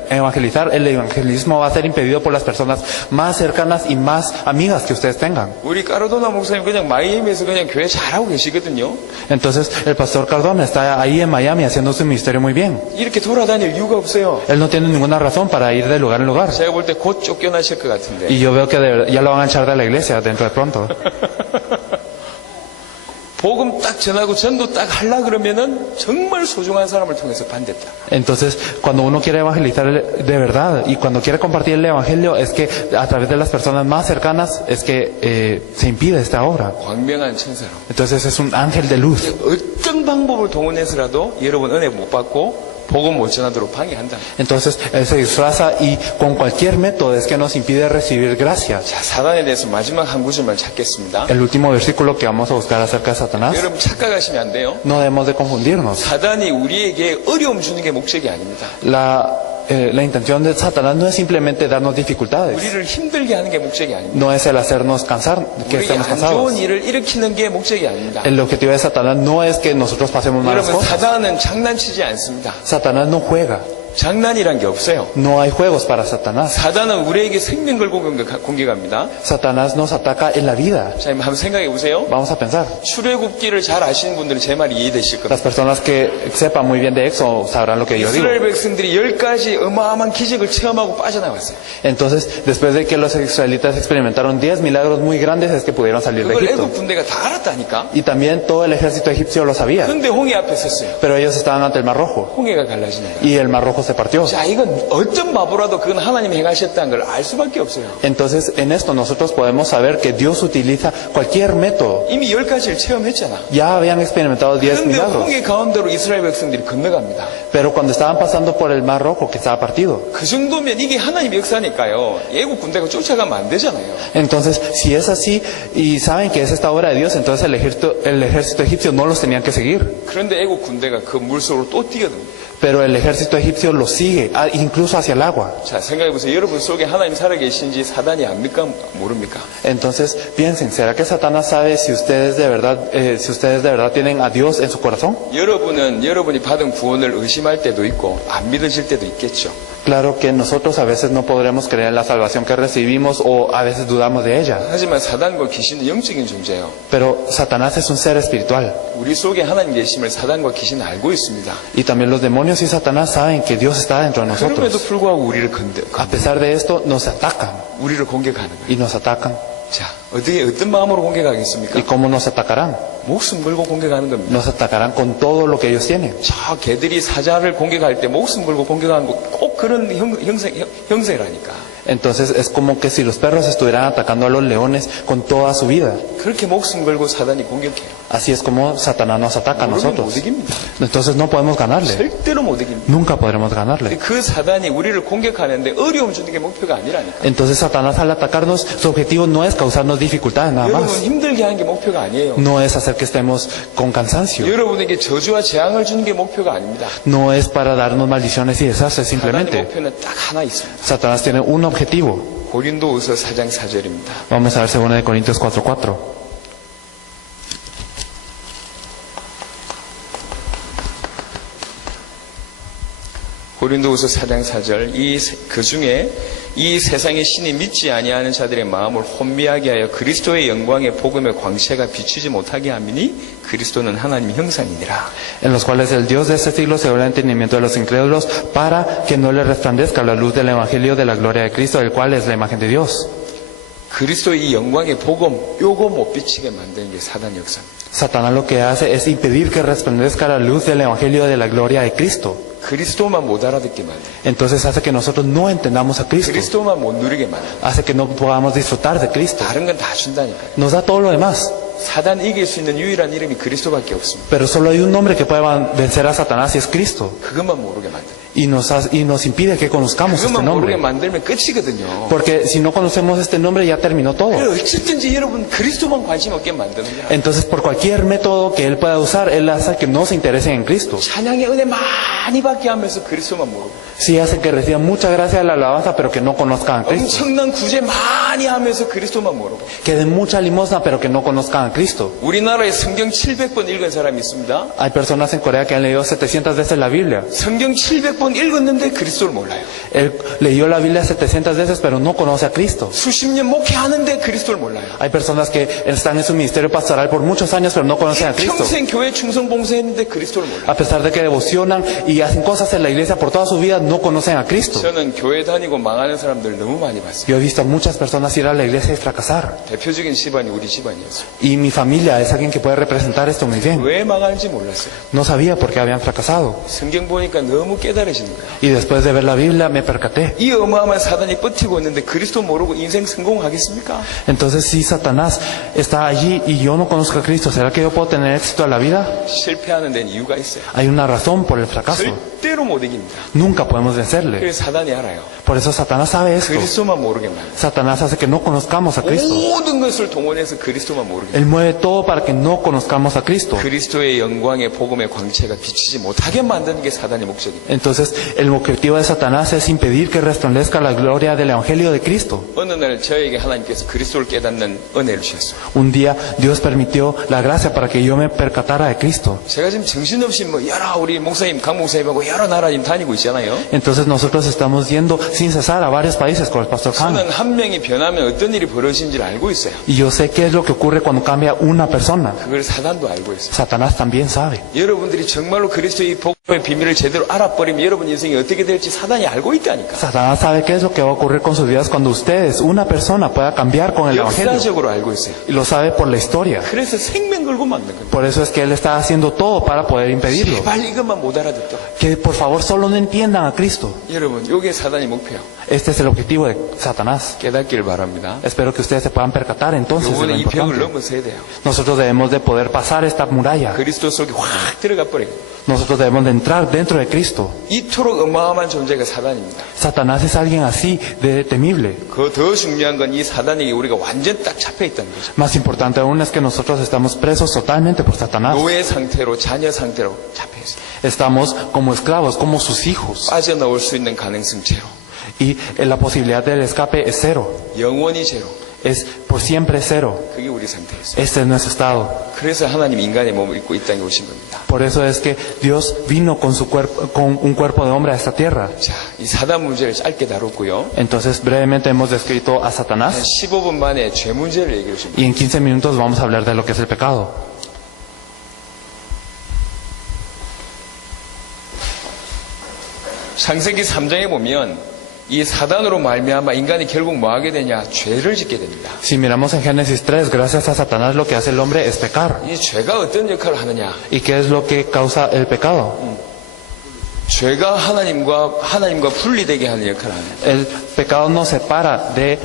evangelizar, el evangelismo va a ser impedido por las personas más cercanas y más amigas que ustedes tengan. 우리 까르도나 목사님 그냥 마이애미에서 그냥 교회 잘하고 계시거든요. Entonces, el pastor Cardona está ahí en Miami haciendo su ministerio muy bien. 이렇게 돌아다닐 이유가 없어요. Él no tiene ninguna razón para ir de lugar en lugar. 제가 볼 때 곧 쫓겨나실 것 같은데. Y yo veo que ya lo van a echar de la iglesia dentro de pronto. 복음 딱 전하고 전도 딱 하려 그러면은 정말 소중한 사람을 통해서 반댔다. Entonces, cuando uno quiere evangelizar de verdad y cuando quiere compartir el evangelio, es que a través de las personas más cercanas es que se impide esta obra. 광명한 천사로. Entonces es un ángel de luz. 어떤 방법을 동원해서라도 여러분 은혜 못 받고 복음 못 전하도록 방해한다. Entonces él se disfraza y con cualquier método es que nos impide recibir gracia. 자, 사단에 대해서 마지막 한 구절만 찾겠습니다. El último versículo que vamos a buscar acerca de Satanás, 여러분 착각하시면 안 돼요. no debemos de confundirnos. 사단이 우리에게 어려움 주는 게 목적이 아닙니다. La intención de Satanás no es simplemente darnos dificultades, 우리를 힘들게 하는 게 목적이 아닙니다. no es el hacernos cansar, que 우리에게 estemos 안 좋은 cansados. 일을 일으키는 게 목적이 아닙니다. El objetivo de Satanás no es que nosotros pasemos malas 여러분 cosas. 사단은 장난치지 않습니다. Satanás no juega, 장난이란 게 없어요. no hay juegos para Satanás. 사단은 우리에게 생명 걸고 공격합니다. Satanás nos ataca en la vida. 자, 한번 생각해 보세요. Vamos a pensar. 출애굽기를 잘 아시는 분들은 제 말이 이해되실 겁니다. Las personas que sepan muy bien de Éxodo sabrán lo que yo digo. 이스라엘 백성들이 10가지 어마어마한 기적을 체험하고 빠져나왔어요. Entonces, después de que los israelitas experimentaron 10 milagros muy grandes, es que pudieron salir de 그걸 Egipto. 애국 군대가 다 알았다니까. Y también todo el ejército egipcio lo sabía. 근데 홍해 앞에 섰어요. Pero ellos estaban ante el Mar Rojo. 홍해가 갈라지는 거예요. Y el Mar Rojo se partió. 자, 이건 어떤 바보라도 그건 하나님이 행하셨다는 걸 알 수밖에 없어요. Entonces, en esto nosotros podemos saber que Dios utiliza cualquier método. 이미 10가지를 체험했잖아. Ya habían experimentado 10 근데 milagros. 홍해 가운데로 이스라엘 백성들이 건너갑니다. Pero cuando estaban pasando por el Mar Rojo, que estaba partido. 그 정도면 이게 하나님 역사니까요. 애국 군대가 쫓아가면 안 되잖아요. Entonces, si es así y saben que es esta obra de Dios, entonces el ejército egipcio no los tenían que seguir. 그런데 애국 군대가 그 물속으로 또 뛰어듭니다. Pero el ejército egipcio los sigue, incluso hacia el agua. 자, 생각해보세요. 여러분 속에 하나님 살아계신지 사단이 압니까? 모릅니까? Entonces, piensen, ¿será que Satanás sabe si ustedes de verdad tienen a Dios en su corazón? 여러분은 여러분이 받은 구원을 의심할 때도 있고 안 믿으실 때도 있겠죠. Claro que nosotros a veces no podremos creer en la salvación que recibimos o a veces dudamos de ella. 하지만 사단과 귀신은 영적인 존재예요. Pero Satanás es un ser espiritual. 우리 속에 하나님 계심을 사단과 귀신은 알고 있습니다. Y también los demonios y Satanás saben que Dios está dentro de 그럼에도 nosotros. 불구하고 우리를 A pesar de esto, nos atacan 우리를 공격하는 거예요. y nos atacan. 자, 어떤 마음으로 공격하겠습니까? ¿Y cómo nos atacarán? 목숨 걸고 공격하는 겁니다. Nos atacarán con todo lo que ellos tienen. 저 개들이 사자를 공격할 때 목숨 걸고 공격하는 거 꼭 그런 형세라니까. Entonces es como que si los perros estuvieran atacando a los leones con toda su vida. 그렇게 목숨 걸고 사단이 공격해요. Así es como Satanás nos ataca a 모르면 못 nosotros. 이깁니다. Entonces no podemos ganarle. 절대로 못 이깁니다. Nunca podremos ganarle. 그 사단이 우리를 공격하는데 어려움 주는 게 목표가 아니라니까. Entonces Satanás al atacarnos, su objetivo no es causarnos dificultades nada 여러분 más. 힘들게 하는 게 목표가 아니에요. No es hacer que estemos con cansancio. 여러분에게 저주와 재앙을 주는 게 목표가 아닙니다. No es para darnos maldiciones y desastres 하나님의 simplemente. 목표는 딱 하나 있습니다. Satanás tiene un objetivo. 고린도후서 4장 4절입니다. Vamos a ver 2 Corintios 4:4. 고린도후서 4장 4절 그 중에 이 세상의 신이 믿지 아니하는 자들의 마음을 혼미하게 하여 그리스도의 영광의 복음의 광채가 비추지 못하게 하미니 그리스도는 하나님의 형상이니라. En los cuales el Dios de este siglo cegó el entendimiento de los incrédulos para que no le resplandezca la luz del evangelio de la gloria de Cristo, el cual es la imagen de Dios. 그리스도의 이 영광의 복음 요거 못 비치게 만드는 게 사단 역사입니다. Satanás lo que hace es impedir que resplandezca la luz del evangelio de la gloria de Cristo. 그리스도만 못 알아듣게 만드는, Entonces hace que nosotros no entendamos a Cristo, 그리스도만 못 누리게 만드는, hace que no podamos disfrutar de Cristo. 다른 건 다 준다니까요. Nos da todo lo demás, 사단 이길 수 있는 유일한 이름이 그리스도밖에 없습니다. pero solo hay un nombre que puede vencer a Satanás y es Cristo. 그것만 모르게 만드는, Y nos impide que conozcamos este 그것만 모르게 nombre. 만들면 끝이거든요. Porque si no conocemos este nombre ya terminó todo. 그래서 어쨌든지 여러분 그리스도만 관심 없게 만드는 거야. Entonces por cualquier método que Él pueda usar, Él hace que no se interesen en Cristo. 찬양의 은혜 많이 받게 하면서 그리스도만 모르고, Sí hace que reciban mucha gracia de la alabanza, pero que no conozcan a Cristo. 엄청난 구제 많이 하면서 그리스도만 모르고. Que den mucha limosna, pero que no conozcan a Cristo. 우리나라에 성경 700번 읽은 사람이 있습니다. Hay personas en Corea que han leído 700 veces la Biblia. 성경 700번 읽었는데 그리스도를 몰라요. Él leyó la Biblia 700 veces, pero no conoce a Cristo. 수십 년 목회하는데 그리스도를 몰라요. Hay personas que están en su ministerio pastoral por muchos años, pero no conocen a Cristo. 평생 교회 충성 봉사했는데 그리스도를 몰라요. A pesar de que devocionan y hacen cosas en la iglesia por toda su vida, no conocen a Cristo. 저는 교회 다니고 망하는 사람들 너무 많이 봤어요. Yo he visto a muchas personas ir a la iglesia y fracasar. 대표적인 집안이 우리 집안이었어요. Y mi familia es alguien que puede representar esto muy bien. 왜 망하는지 몰랐어요. No sabía por qué habían fracasado. 성경 보니까 너무 깨달아지는 거예요. Y después de ver la Biblia me percaté. 이 어마어마한 사단이 버티고 있는데 그리스도 모르고 인생 성공하겠습니까? Entonces si Satanás está allí y yo no conozco a Cristo, ¿será que yo puedo tener éxito en la vida? 실패하는 데는 이유가 있어요. Hay una razón por el fracaso. 절대로 못 이깁니다. Nunca podemos vencerle. 그래서 사단이 알아요. Por eso Satanás sabe esto. 그리스도만 모르게 만들어요. Satanás hace que no conozcamos a Cristo. 모든 것을 동원해서 그리스도만 모르게. Él mueve todo para que no conozcamos a Cristo. 그리스도의 영광의 복음의 광채가 비치지 못하게 만드는 게 사단의 목적입니다. Entonces el objetivo de Satanás es impedir que resplandezca la gloria del Evangelio de Cristo. 어느 날 저에게 하나님께서 그리스도를 깨닫는 은혜를 주셨어요. Un día Dios permitió la gracia para que yo me percatara de Cristo. 제가 지금 정신없이 여러 우리 목사님, 강 목사님하고 여러 나라 지금 다니고 있잖아요. Entonces nosotros estamos yendo sin cesar a varios países con el pastor Khan. 저는 한 명이 변하면 어떤 일이 벌어지는지를 알고 있어요. Y yo sé qué es lo que ocurre cuando cambia una persona. 그걸 사단도 알고 있어요. Satanás también sabe. 여러분들이 정말로 그리스도의 복음의 비밀을 제대로 알아버리면 여러분 인생이 어떻게 될지 사단이 알고 있다니까. Satanás sabe qué es lo que va a ocurrir con sus vidas cuando ustedes, una persona, pueda cambiar con el Evangelio. 역사적으로 알고 있어요. Y lo sabe por la historia. 그래서 생명 걸고 막는 거예요. Por eso es que Él está haciendo todo para poder impedirlo. 제발 이것만 못 알아듣더라. Que por favor solo no entiendan a Cristo. 여러분, 이게 사단의 목표예요. Este es el objetivo de Satanás. 깨닫기를 바랍니다. Espero que ustedes se puedan percatar entonces de lo 이번에 이 벽을 importante. 넘어서야 돼요. Nosotros debemos de poder pasar esta muralla. 그리스도 속에 확 들어가 버려요. Nosotros debemos de entrar dentro de Cristo. 이토록 어마어마한 존재가 사단입니다. Satanás es alguien así de temible. 그 더 중요한 건 이 사단에게 우리가 완전 딱 잡혀 있다는 거죠. Más importante aún es que nosotros estamos presos totalmente por Satanás. 노예 상태로, 자녀 상태로 잡혀 있어요. Estamos como esclavos, como sus hijos. 빠져나올 수 있는 가능성 제로. Y la posibilidad del escape es cero. 영원히 제로. Es por siempre cero. 그게 우리 상태였어요. Este es nuestro estado. 그래서 하나님 인간의 몸을 입고 이 땅에 오신 겁니다. Por eso es que Dios vino con su cuerpo, con un cuerpo de hombre a esta tierra. 자, 이 사단 문제를 짧게 다뤘고요. Entonces brevemente hemos descrito a 한 Satanás 15분 만에 죄 문제를 얘기해 줍니다. y en 15 minutos vamos a hablar de lo que es el pecado. 창세기 3장에 보면 이 사단으로 말미암아 인간이 결국 뭐 하게 되냐? 죄를 짓게 됩니다. Si miramos en Génesis 3, gracias a Satanás lo que hace el hombre es pecar. 이 죄가 어떤 역할을 하느냐? ¿Y qué es lo que causa el pecado? 죄가 하나님과 분리되게 하는 역할을 하는. El pecado nos separa de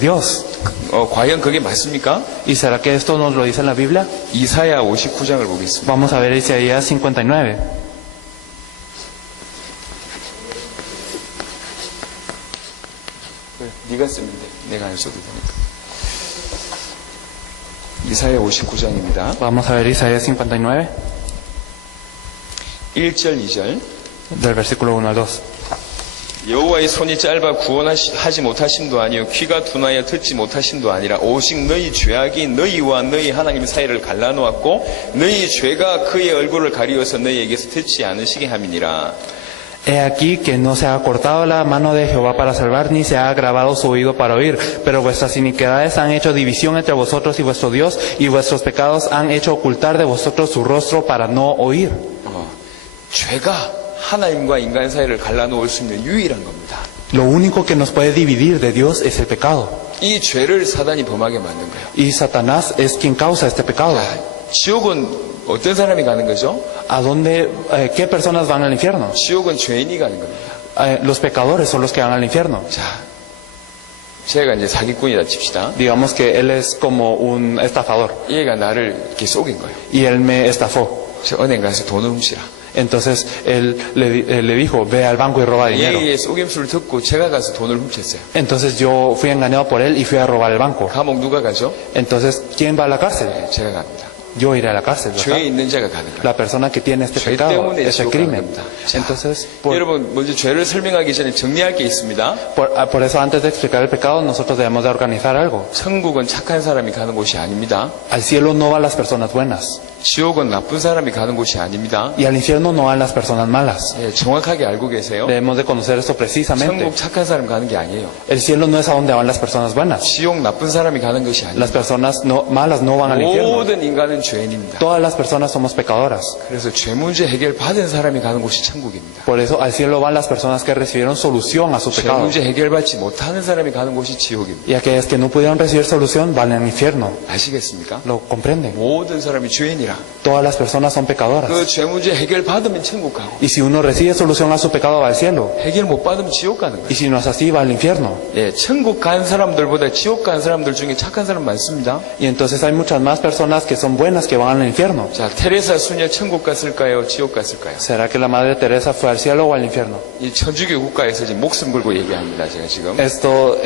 Dios. 과연 그게 맞습니까? ¿Y será que esto nos lo dice en la Biblia? 이사야 59장을 보겠습니다. Vamos a ver Isaías 59. 네가 쓰면 돼. 내가 안 써도 되니까. 이사야 59장입니다. Vamos a ver Isaías 59, 1절 2절. del versículo 1 al 2. 여호와의 손이 짧아 구원하지 못하심도 아니요 귀가 둔하여 듣지 못하심도 아니라 오직 너희 죄악이 너희와 너희 하나님 사이를 갈라놓았고 너희 죄가 그의 얼굴을 가리워서 너희에게서 듣지 않으시게 함이니라. He aquí que no se ha cortado la mano de Jehová para salvar, ni se ha agravado su oído para oír, pero vuestras iniquidades han hecho división entre vosotros y vuestro Dios, y vuestros pecados han hecho ocultar de vosotros su rostro para no oír. 죄가 하나님과 인간 사이를 갈라놓을 수 있는 유일한 겁니다. Lo único que nos puede dividir de Dios es el pecado. 이 죄를 사단이 범하게 만든 거예요. Y Satanás es quien causa este pecado. 지옥은 어떤 사람이 가는 거죠? ¿A dónde, qué personas van al infierno? 지옥은 죄인이 가는 겁니다. Los pecadores son los que van al infierno. 자, 제가 이제 사기꾼이다 칩시다. Digamos que él es como un estafador 얘가 나를 이렇게 속인 거예요. y él me estafó. 그래서 은행 가서 돈을 훔치라. Entonces él le dijo, ve al banco y roba dinero. 얘의 속임수를 듣고 제가 가서 돈을 훔쳤어요. Entonces yo fui engañado por él y fui a robar el banco. 감옥 누가 가죠? Entonces, ¿quién va a la cárcel? 네, 제가 갑니다. Yo iré a la cárcel, 죄에 ¿verdad? 있는 자가 가는 거예요. La persona que tiene este 죄 pecado, 때문에 este 지옥 가는 crimen. 겁니다. Entonces, 여러분 먼저 죄를 설명하기 전에 정리할 게 있습니다. por eso antes de explicar el pecado, nosotros debemos de organizar algo. 천국은 착한 사람이 가는 곳이 아닙니다. Al cielo no van las personas buenas. 지옥은 나쁜 사람이 가는 곳이 아닙니다. Y al infierno no van las personas malas. 예, 정확하게 알고 계세요. Debemos de conocer esto precisamente. 천국 착한 사람 가는 게 아니에요. El cielo no es a donde van las personas buenas. 지옥 나쁜 사람이 가는 것이 Las 아닙니다. personas malas no van al infierno. 모든 인간은 죄인입니다. Todas las personas somos pecadoras. 그래서 죄 문제 해결 받은 사람이 가는 곳이 천국입니다. Por eso al cielo van las personas que recibieron solución a su 죄 pecado. 문제 해결받지 못하는 사람이 가는 곳이 지옥입니다. Y aquellas que no pudieron recibir solución van al infierno. 아시겠습니까? ¿Lo comprenden? 모든 사람이 죄인이라. Todas las personas son pecadoras. 그 죄 문제 해결 받으면 천국 가고 Y si uno recibe solución a su pecado va al cielo. 해결 못 받으면 지옥 가는 거예요. Y si no es así va al infierno. 예, 천국 간 사람들보다 지옥 간 사람들 중에 착한 사람 많습니다. Y entonces hay muchas más personas que son buenas que van al infierno. 자, 테레사 수녀 천국 갔을까요? 지옥 갔을까요? ¿Será que la Madre Teresa fue al cielo o al infierno? 이 천주교 국가에서 지금 목숨 걸고 얘기합니다. 제가 지금. Esto,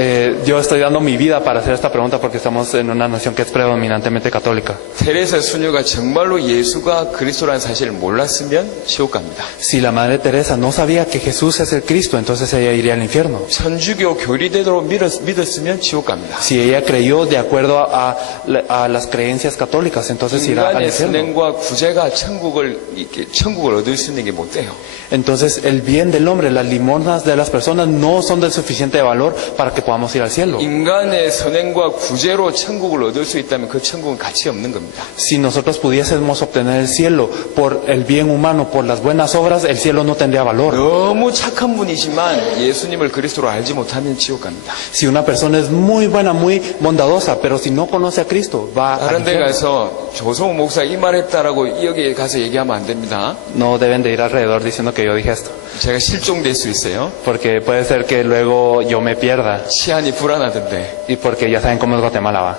yo estoy dando mi vida para hacer esta pregunta porque estamos en una nación que es predominantemente católica. 테레사 수녀가 정말로 예수가 그리스도라는 사실을 몰랐으면 지옥 갑니다. Si la Madre Teresa no sabía que Jesús es el Cristo, entonces ella iría al infierno. 천주교 교리대로 믿었으면 지옥 갑니다. Si ella creyó de acuerdo a las creencias católicas, entonces irá al 인간의 infierno. 선행과 구제가 천국을 얻을 수 있는 게 못 돼요. Entonces el bien del hombre, las limosnas de las personas no son del suficiente valor para que podamos ir al cielo. 인간의 선행과 구제로 천국을 얻을 수 있다면 그 천국은 가치 없는 겁니다. Si nosotros pudiésemos obtener el cielo por el bien humano, por las buenas obras, el cielo no tendría valor. 너무 착한 분이지만 예수님을 그리스도로 알지 못하면 지옥 갑니다. Si una persona es muy buena, muy bondadosa, pero si no conoce a Cristo, va al 다른 데 infierno. 가서 조성우 목사 이 말했다라고 여기 가서 얘기하면 안 됩니다. No deben de ir alrededor diciendo que yo dije esto, 제가 실종될 수 있어요. porque puede ser que luego yo me pierda, 치안이 불안하던데. y porque ya saben cómo es Guatemala va.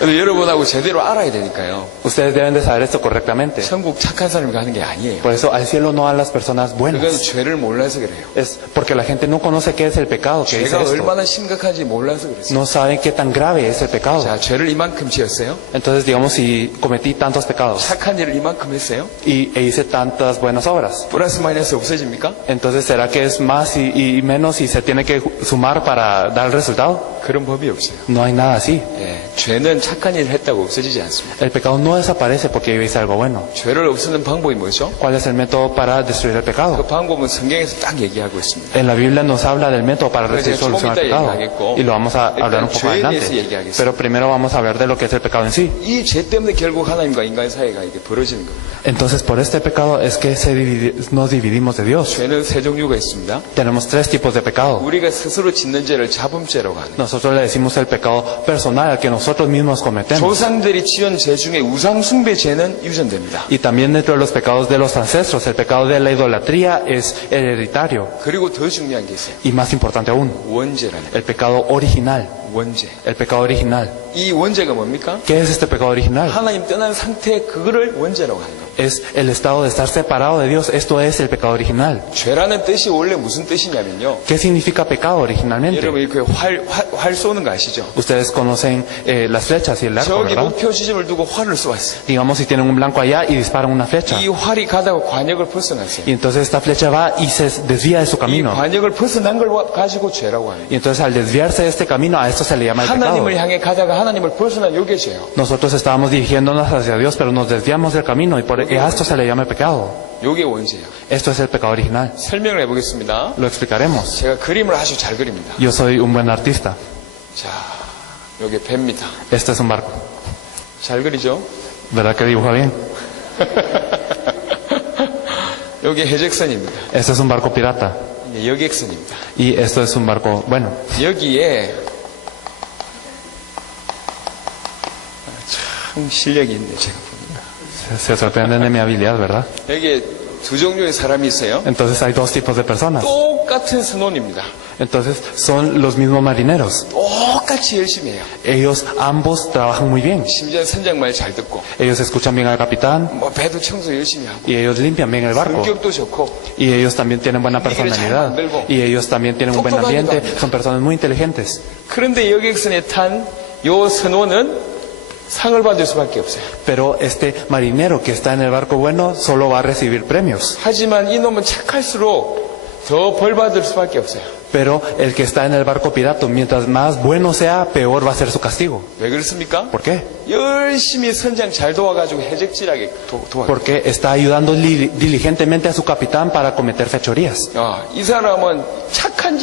근데 여러분하고 제대로 알아야 되니까요. Ustedes deben de saber esto correctamente. 천국 착한 사람이 가는 게 아니에요. Por eso al cielo no van las personas 그건 buenas. 죄를 몰라서 그래요. Es porque la gente no conoce qué es el pecado, qué es 죄가 esto. 얼마나 심각한지 몰라서 그랬어요. No saben qué tan grave es el pecado. 자, 죄를 이만큼 지었어요. Entonces, digamos, si cometí tantos pecados 착한 일을 이만큼 했어요. e hice tantas buenas obras, 플러스 마이너스 없어집니까? entonces ¿será que es más y menos y se tiene que sumar para dar el resultado? 그런 법이 없어요. No hay nada así. 예, 죄는 착한 일을 했다고 없어지지 않습니다. El pecado no desaparece porque yo hice algo bueno. 죄를 없애는 방법이 뭐죠? ¿Cuál es el método para destruir el 그 pecado? 방법은 성경에서 딱 얘기하고 있습니다. En la Biblia nos habla del método para recibir 제가 solución al 조금 이따 pecado. 얘기하겠고, Y lo vamos a hablar un 일단 poco 죄에 대해서 adelante. 얘기하겠습니다. Pero primero vamos a hablar de lo que es el pecado en sí. 이 죄 때문에 결국 하나님과 인간의 사이가 이게 벌어지는 겁니다. Entonces, por este pecado es que nos dividimos de Dios. 죄는 세 종류가 있습니다. Tenemos tres tipos de pecado. 우리가 스스로 짓는 죄를 자범죄라고 하는. Nosotros le decimos el pecado personal al que nosotros mismos cometemos. 조상들이 지은 죄 중에 우상 숭배 죄는 유전됩니다. Y también dentro de los pecados de los ancestros, el pecado de la idolatría es hereditario. 그리고 더 중요한 게 있어요. Y más importante aún, 원죄라는 el pecado original. 원죄. El pecado original. 이 원죄가 뭡니까? ¿Qué es este pecado original? 하나님 떠난 상태 그거를 원죄라고 하는 거예요. Es el estado de estar separado de Dios. Esto es el pecado original. 죄라는 뜻이 원래 무슨 뜻이냐면요. ¿Qué significa pecado originalmente? 여러분 이렇게 활 쏘는 거 아시죠? Ustedes conocen las flechas y el arco, 저기 ¿verdad? 목표 지점을 두고 활을 쏘았어요. Digamos si tienen un blanco allá y disparan una flecha. 이 활이 가다가 관역을 벗어났어요. Y entonces esta flecha va y se desvía de su 이 camino. 관역을 벗어난 걸 가지고 죄라고 합니다. Y entonces al desviarse de este camino, a esto se le llama el pecado. 하나님을 향해 가다가 하나님을 벗어난 요게 죄요. Nosotros estábamos dirigiéndonos hacia Dios, pero nos desviamos del camino y a esto se le llama el pecado. 요게 원죄예요. Esto es el pecado original. 설명을 해보겠습니다. Lo explicaremos. 제가 그림을 아주 잘 그립니다. Yo soy un buen artista. 자, 요게 배입니다. Este es un barco. 잘 그리죠? ¿Verdad que dibuja bien? 요게 해적선입니다. Este es un barco pirata. 이게 여객선입니다. Y esto es un barco bueno. 여기에 참 실력이 있네, 제가 보니까. Se sorprenden de mi habilidad, ¿verdad? 여기에 두 종류의 사람이 있어요. Entonces hay dos tipos de personas. 똑같은 선원입니다. Entonces son los mismos marineros. 똑같이 열심히 해요. Ellos ambos trabajan muy bien. 심지어 선장 말 잘 듣고 Ellos escuchan bien al capitán 뭐 배도 청소 열심히 하고 y ellos limpian bien el barco. 성격도 좋고 Y ellos también tienen buena personalidad. Y ellos también tienen un buen ambiente. Son personas muy inteligentes. 그런데 여객선에 탄 요 선원은 상을 받을 수밖에 없어요. Pero este marinero que está en el barco bueno solo va a recibir premios. 하지만 이놈은 착할수록 더 벌 받을 수밖에 없어요. Pero el que está en el barco pirata, mientras más bueno sea, peor va a ser su castigo. 왜 그렇습니까? ¿Por qué? 열심히 선장 잘 도와가지고 해적질하게 도와요. Porque está ayudando diligentemente a su capitán para cometer fechorías. 이 사람은 착한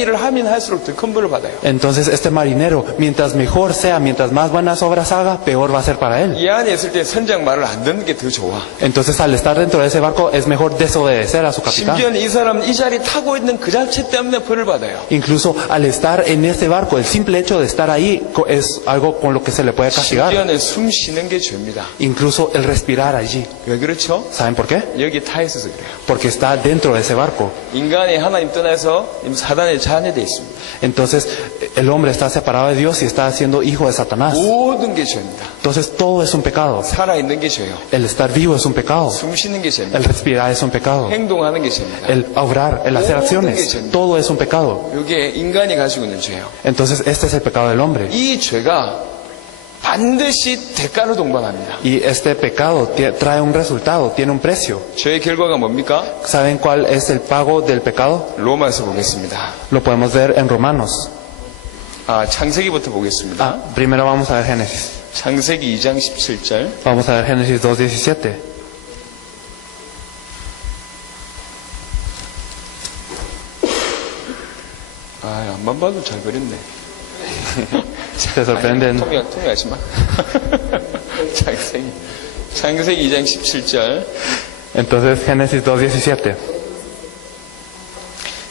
일을 하면 할수록 더 큰 벌을 받아요. Entonces este marinero, mientras mejor sea, mientras más buenas obras haga, peor va a ser para él. 이 안에 있을 때 선장 말을 안 듣는 게 더 좋아. Entonces al estar dentro de ese barco es mejor desobedecer a su capitán. 심지어는 이 사람은 이 자리 타고 있는 그 자체 때문에 벌을 받아요. Incluso al estar en ese barco, el simple hecho de estar ahí es algo con lo que se le puede castigar. 심지어는 숨 쉬는 게 죄입니다. Incluso el respirar allí. 왜 그렇죠? ¿Saben por qué? 여기 타 있어서 그래요. Porque está dentro de ese barco. 인간이 하나님 떠나서 사단의 자녀되어 있습니다. Entonces el hombre está separado de Dios y está siendo hijo de Satanás. 모든 게 죄입니다. Entonces todo es un pecado. 살아있는 게 죄예요. El estar vivo es un pecado. 숨 쉬는 게 죄입니다. El respirar es un pecado. 행동하는 게 죄입니다. El obrar, el hacer acciones, todo es un pecado. 이게 인간이 가지고 있는 죄예요. Entonces este es el pecado del hombre. 이 죄가 반드시 대가를 동반합니다. Y este pecado trae un resultado, tiene un precio. 죄의 결과가 뭡니까? ¿Saben cuál es el pago del pecado? 로마서 보겠습니다. Lo podemos ver en Romanos. 창세기부터 보겠습니다. Primero vamos a ver Génesis. 창세기 2장 17절. Vamos a ver Génesis 2:17. 앞만 봐도 잘 그렸네. Se sorprenden. 통역하지 마. 창세기 2장 17절. Entonces Génesis 2:17.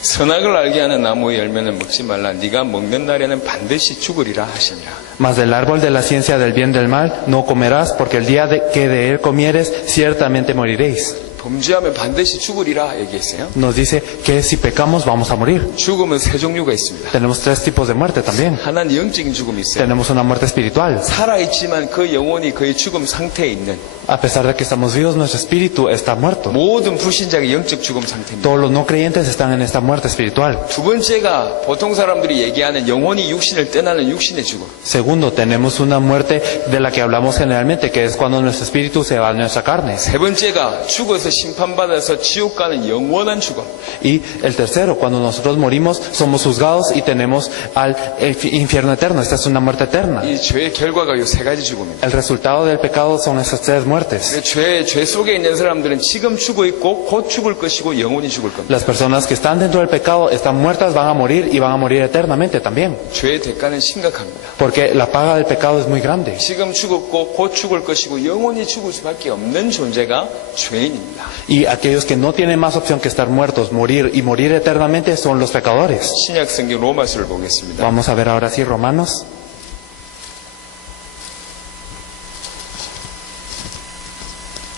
선악을 알게 하는 나무의 열매는 먹지 말라. 네가 먹는 날에는 반드시 죽으리라 하시니라. Mas del árbol de la ciencia del bien y del mal no comerás, porque el día que de él comieres ciertamente moriréis. 범죄하면 반드시 죽으리라 얘기했어요. Nos dice que si pecamos vamos a morir. 죽음은 세 종류가 있습니다. Tenemos tres tipos de muerte también. 하나는 영적인 죽음이 있어요. Tenemos una muerte espiritual. 살아있지만 그 영혼이 거의 죽음 상태에 있는 A pesar de que estamos vivos, nuestro espíritu está muerto. 모든 불신자의 영적 죽음 상태입니다. Todos los no creyentes están en esta muerte espiritual. 두 번째가 보통 사람들이 얘기하는 영혼이 육신을 떠나는 육신의 죽음. Segundo, tenemos una muerte de la que hablamos generalmente, que es cuando nuestro espíritu se va a nuestra carne. 세 번째가 죽어서 심판받아서 지옥 가는 영원한 죽음. Y el tercero, cuando nosotros morimos, somos juzgados y tenemos al infierno eterno. Esta es una muerte eterna. 이 죄의 결과가 이 세 가지 죽음입니다. El resultado del pecado son esas tres muertes. 죄 속에 있는 사람들은 지금 죽어 있고 곧 죽을 것이고 영원히 죽을 겁니다. Las personas que están dentro del pecado están muertas, van a morir y van a morir eternamente también. 죄의 대가는 심각합니다. Porque la paga del pecado es muy grande. 지금 죽었고 곧 죽을 것이고 영원히 죽을 수밖에 없는 존재가 죄인입니다. Y aquellos que no tienen más opción que estar muertos, morir y morir eternamente son los pecadores. 신약 성경 로마서를 보겠습니다. Vamos a ver ahora sí Romanos.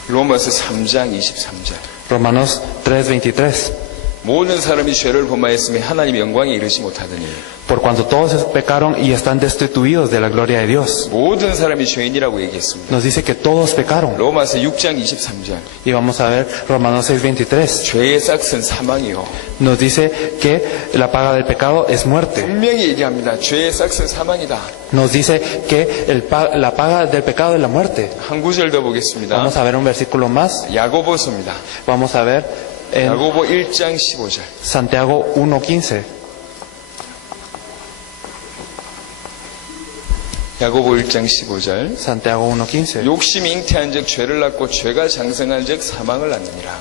로마서 3장 23절. Romanos 3:23. 모든 사람이 죄를 범하였으며 하나님의 영광에 이르지 못하더니 Por cuanto todos pecaron y están destituidos de la gloria de Dios. 모든 사람이 죄인이라고 얘기했습니다. Nos dice que todos pecaron. 로마서 6장 23절. Y vamos a ver Romanos 6:23. 죄의 싹은 사망이요. Nos dice que la paga del pecado es muerte. 분명히 얘기합니다. 죄의 싹은 사망이다. Nos dice que la paga del pecado es la muerte. 한 구절 더 보겠습니다. Vamos a ver un versículo más. 야고보서입니다. Vamos a ver en 야고보 1장 15절. Santiago 1:15. 야고보 1장 15절. Santiago 1:15. 욕심이 잉태한즉 죄를 낳고 죄가 장성한즉 사망을 낳느니라.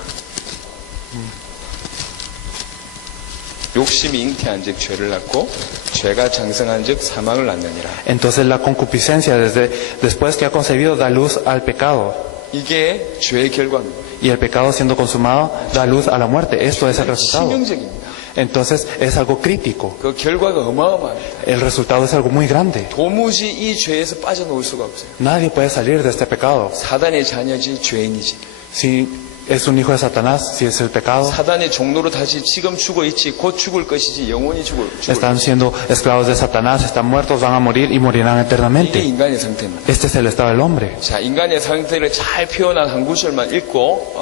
욕심이 잉태한즉 죄를 낳고 죄가 장성한즉 사망을 낳느니라. Entonces la concupiscencia después que ha concebido da luz al pecado. 이게 죄의 결과입니다. Y el pecado siendo consumado da luz a la muerte. Esto es el resultado. 치명적입니다. Entonces es algo crítico. 그 결과가 어마어마합니다. El resultado es algo muy grande. 도무지 이 죄에서 빠져나올 수가 없어요. Nadie puede salir de este pecado. 사단의 자녀지 죄인이지. Si es un hijo de Satanás, si es el pecado, 사단의 종로로 다시 지금 죽어 있지 곧 죽을 것이지 영원히 죽을 están siendo esclavos de Satanás, están muertos, van a morir y morirán 이게 eternamente. 인간의 상태입니다. Este es el estado del hombre. 자, 인간의 상태를 잘 표현한 한 구절만 읽고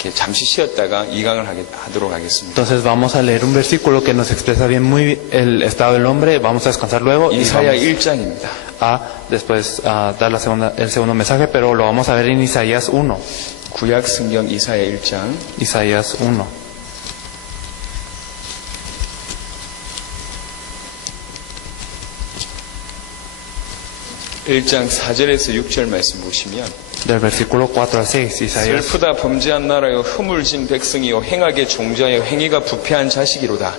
이렇게 잠시 쉬었다가 이강을 하도록 하겠습니다. Entonces vamos a leer un versículo que nos expresa bien muy el estado del hombre. Vamos a descansar luego y 이사야 vamos 1장입니다. a después dar el segundo mensaje, pero lo vamos a ver en Isaías 1. 구약 성경 이사야 1장. Isaías 1. 일장 4절에서 6절 말씀 보시면 Del versículo 4 al 6, Isaías. 슬프다 범죄한 나라여 허물진 백성이요 행하게 종자여 행위가 부패한 자식이로다.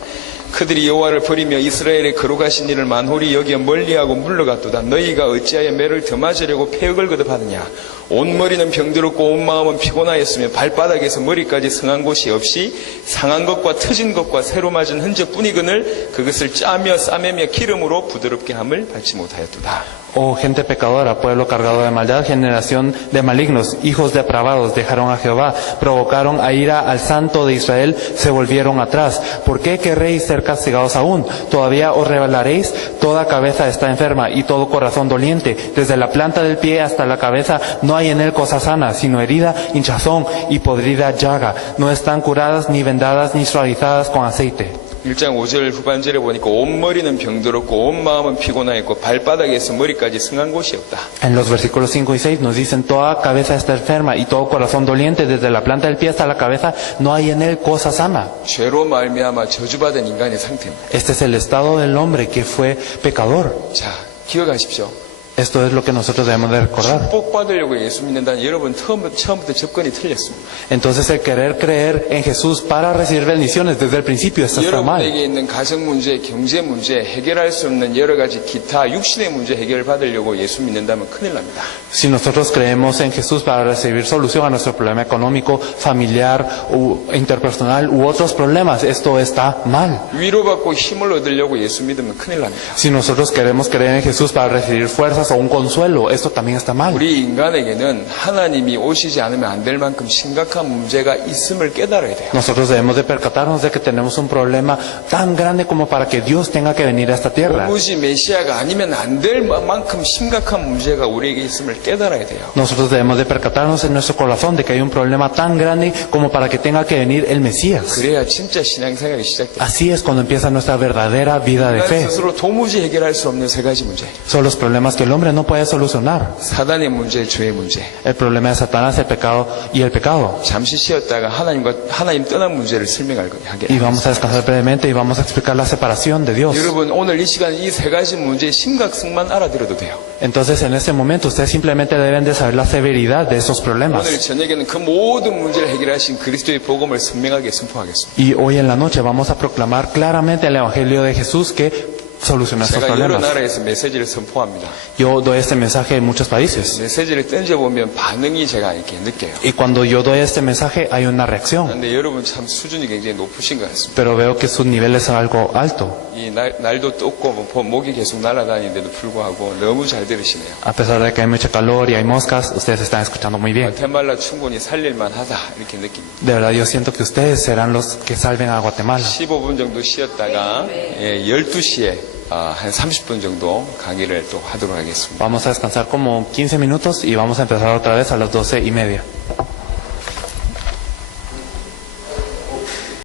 그들이 여호와를 버리며 이스라엘의 거룩하신 이를 만홀히 여기어 멀리하고 물러갔도다. 너희가 어찌하여 매를 더 맞으려고 폐역을 거듭하느냐. 온 머리는 병들었고 온 마음은 피곤하였으며 발바닥에서 머리까지 성한 곳이 없이 상한 것과 터진 것과 새로 맞은 흔적뿐이거늘 그것을 짜며 싸매며 기름으로 부드럽게 함을 받지 못하였도다. Oh gente pecadora, pueblo cargado de maldad, generación de malignos, hijos depravados, dejaron a Jehová, provocaron a ira al Santo de Israel, se volvieron atrás. ¿Por qué querréis ser castigados aún? Todavía os rebelaréis, toda cabeza está enferma y todo corazón doliente. Desde la planta del pie hasta la cabeza no hay en él cosa sana, sino herida, hinchazón y podrida llaga. No están curadas, ni vendadas, ni suavizadas con aceite. 1장 5절 후반절에 보니까 온 머리는 병들었고 온 마음은 피곤하였고 발바닥에서 머리까지 성한 곳이 없다. En los versículos 5 y 6 nos dicen, toda cabeza está enferma y todo corazón doliente, desde la planta del pie hasta la cabeza no hay en él cosa sana. 죄로 말미암아 저주받은 인간의 상태입니다. Este es el estado del hombre que fue pecador. 자, 기억하십시오. Esto es lo que nosotros debemos de recordar. 축복받으려고 예수 믿는다는 여러분 처음부터 접근이 틀렸습니다. Entonces el querer creer en Jesús para recibir bendiciones desde el principio está mal. 여러분에게 있는 가정 문제, 경제 문제, 해결할 수 없는 여러 가지 기타 육신의 문제 해결받으려고 예수 믿는다면 큰일 납니다. Si nosotros creemos en Jesús para recibir solución a nuestro problema económico, familiar, interpersonal u otros problemas, esto está mal. 위로받고 힘을 얻으려고 예수 믿으면 큰일 납니다. Si nosotros queremos creer en Jesús para recibir fuerzas o un consuelo, esto también está mal. 우리 인간에게는 하나님이 오시지 않으면 안 될 만큼 심각한 문제가 있음을 깨달아야 돼요. Nosotros debemos de percatarnos de que tenemos un problema tan grande como para que Dios tenga que venir a esta tierra. 오직 메시아가 아니면 안 될 만큼 심각한 문제가 우리에게 있음을 깨달아야 돼요. Nosotros debemos de percatarnos en nuestro corazón de que hay un problema tan grande como para que tenga que venir el Mesías. 그래야 진짜 신앙생활이 시작돼요. Así es cuando empieza nuestra verdadera vida de 인간 fe. 스스로 도무지 해결할 수 없는 세 가지 문제. Son los problemas que el hombre no puede solucionar. 사단의 문제, 죄의 문제. El problema de Satanás, el pecado y el pecado. 잠시 쉬었다가 하나님 떠난 문제를 설명할 거예요. Y vamos a descansar brevemente y vamos a explicar la separación de Dios. 여러분 오늘 이 시간 이 세 가지 문제의 심각성만 알아들어도 돼요. Entonces en este momento ustedes simplemente deben de saber la severidad de esos problemas. 오늘 저녁에는 그 모든 문제를 해결하신 그리스도의 복음을 선명하게 선포하겠습니다. Y hoy en la noche vamos a proclamar claramente el Evangelio de Jesús que soluciona estos 제가 여러 problemas. 나라에서 메시지를 선포합니다. Yo doy este mensaje en muchos países. 메시지를 던져보면 반응이 제가 이렇게 느껴요. Y cuando yo doy este mensaje hay una reacción. 그런데 여러분 참 수준이 굉장히 높으신 것 같습니다. Pero veo que sus niveles son algo alto. 이 날도 떴고 목이 계속 날아다니는데도 불구하고 너무 잘 들으시네요. A pesar de que hay mucha calor y hay moscas, ustedes están escuchando muy bien. 과테말라 충분히 살릴만 하다 이렇게 느낍니다. De verdad yo siento que ustedes serán los que salven a Guatemala. 15분 정도 쉬었다가 12시에 한 30분 정도 강의를 또 하도록 하겠습니다. Vamos a descansar como 15 minutos y vamos a empezar otra vez a las 12:30.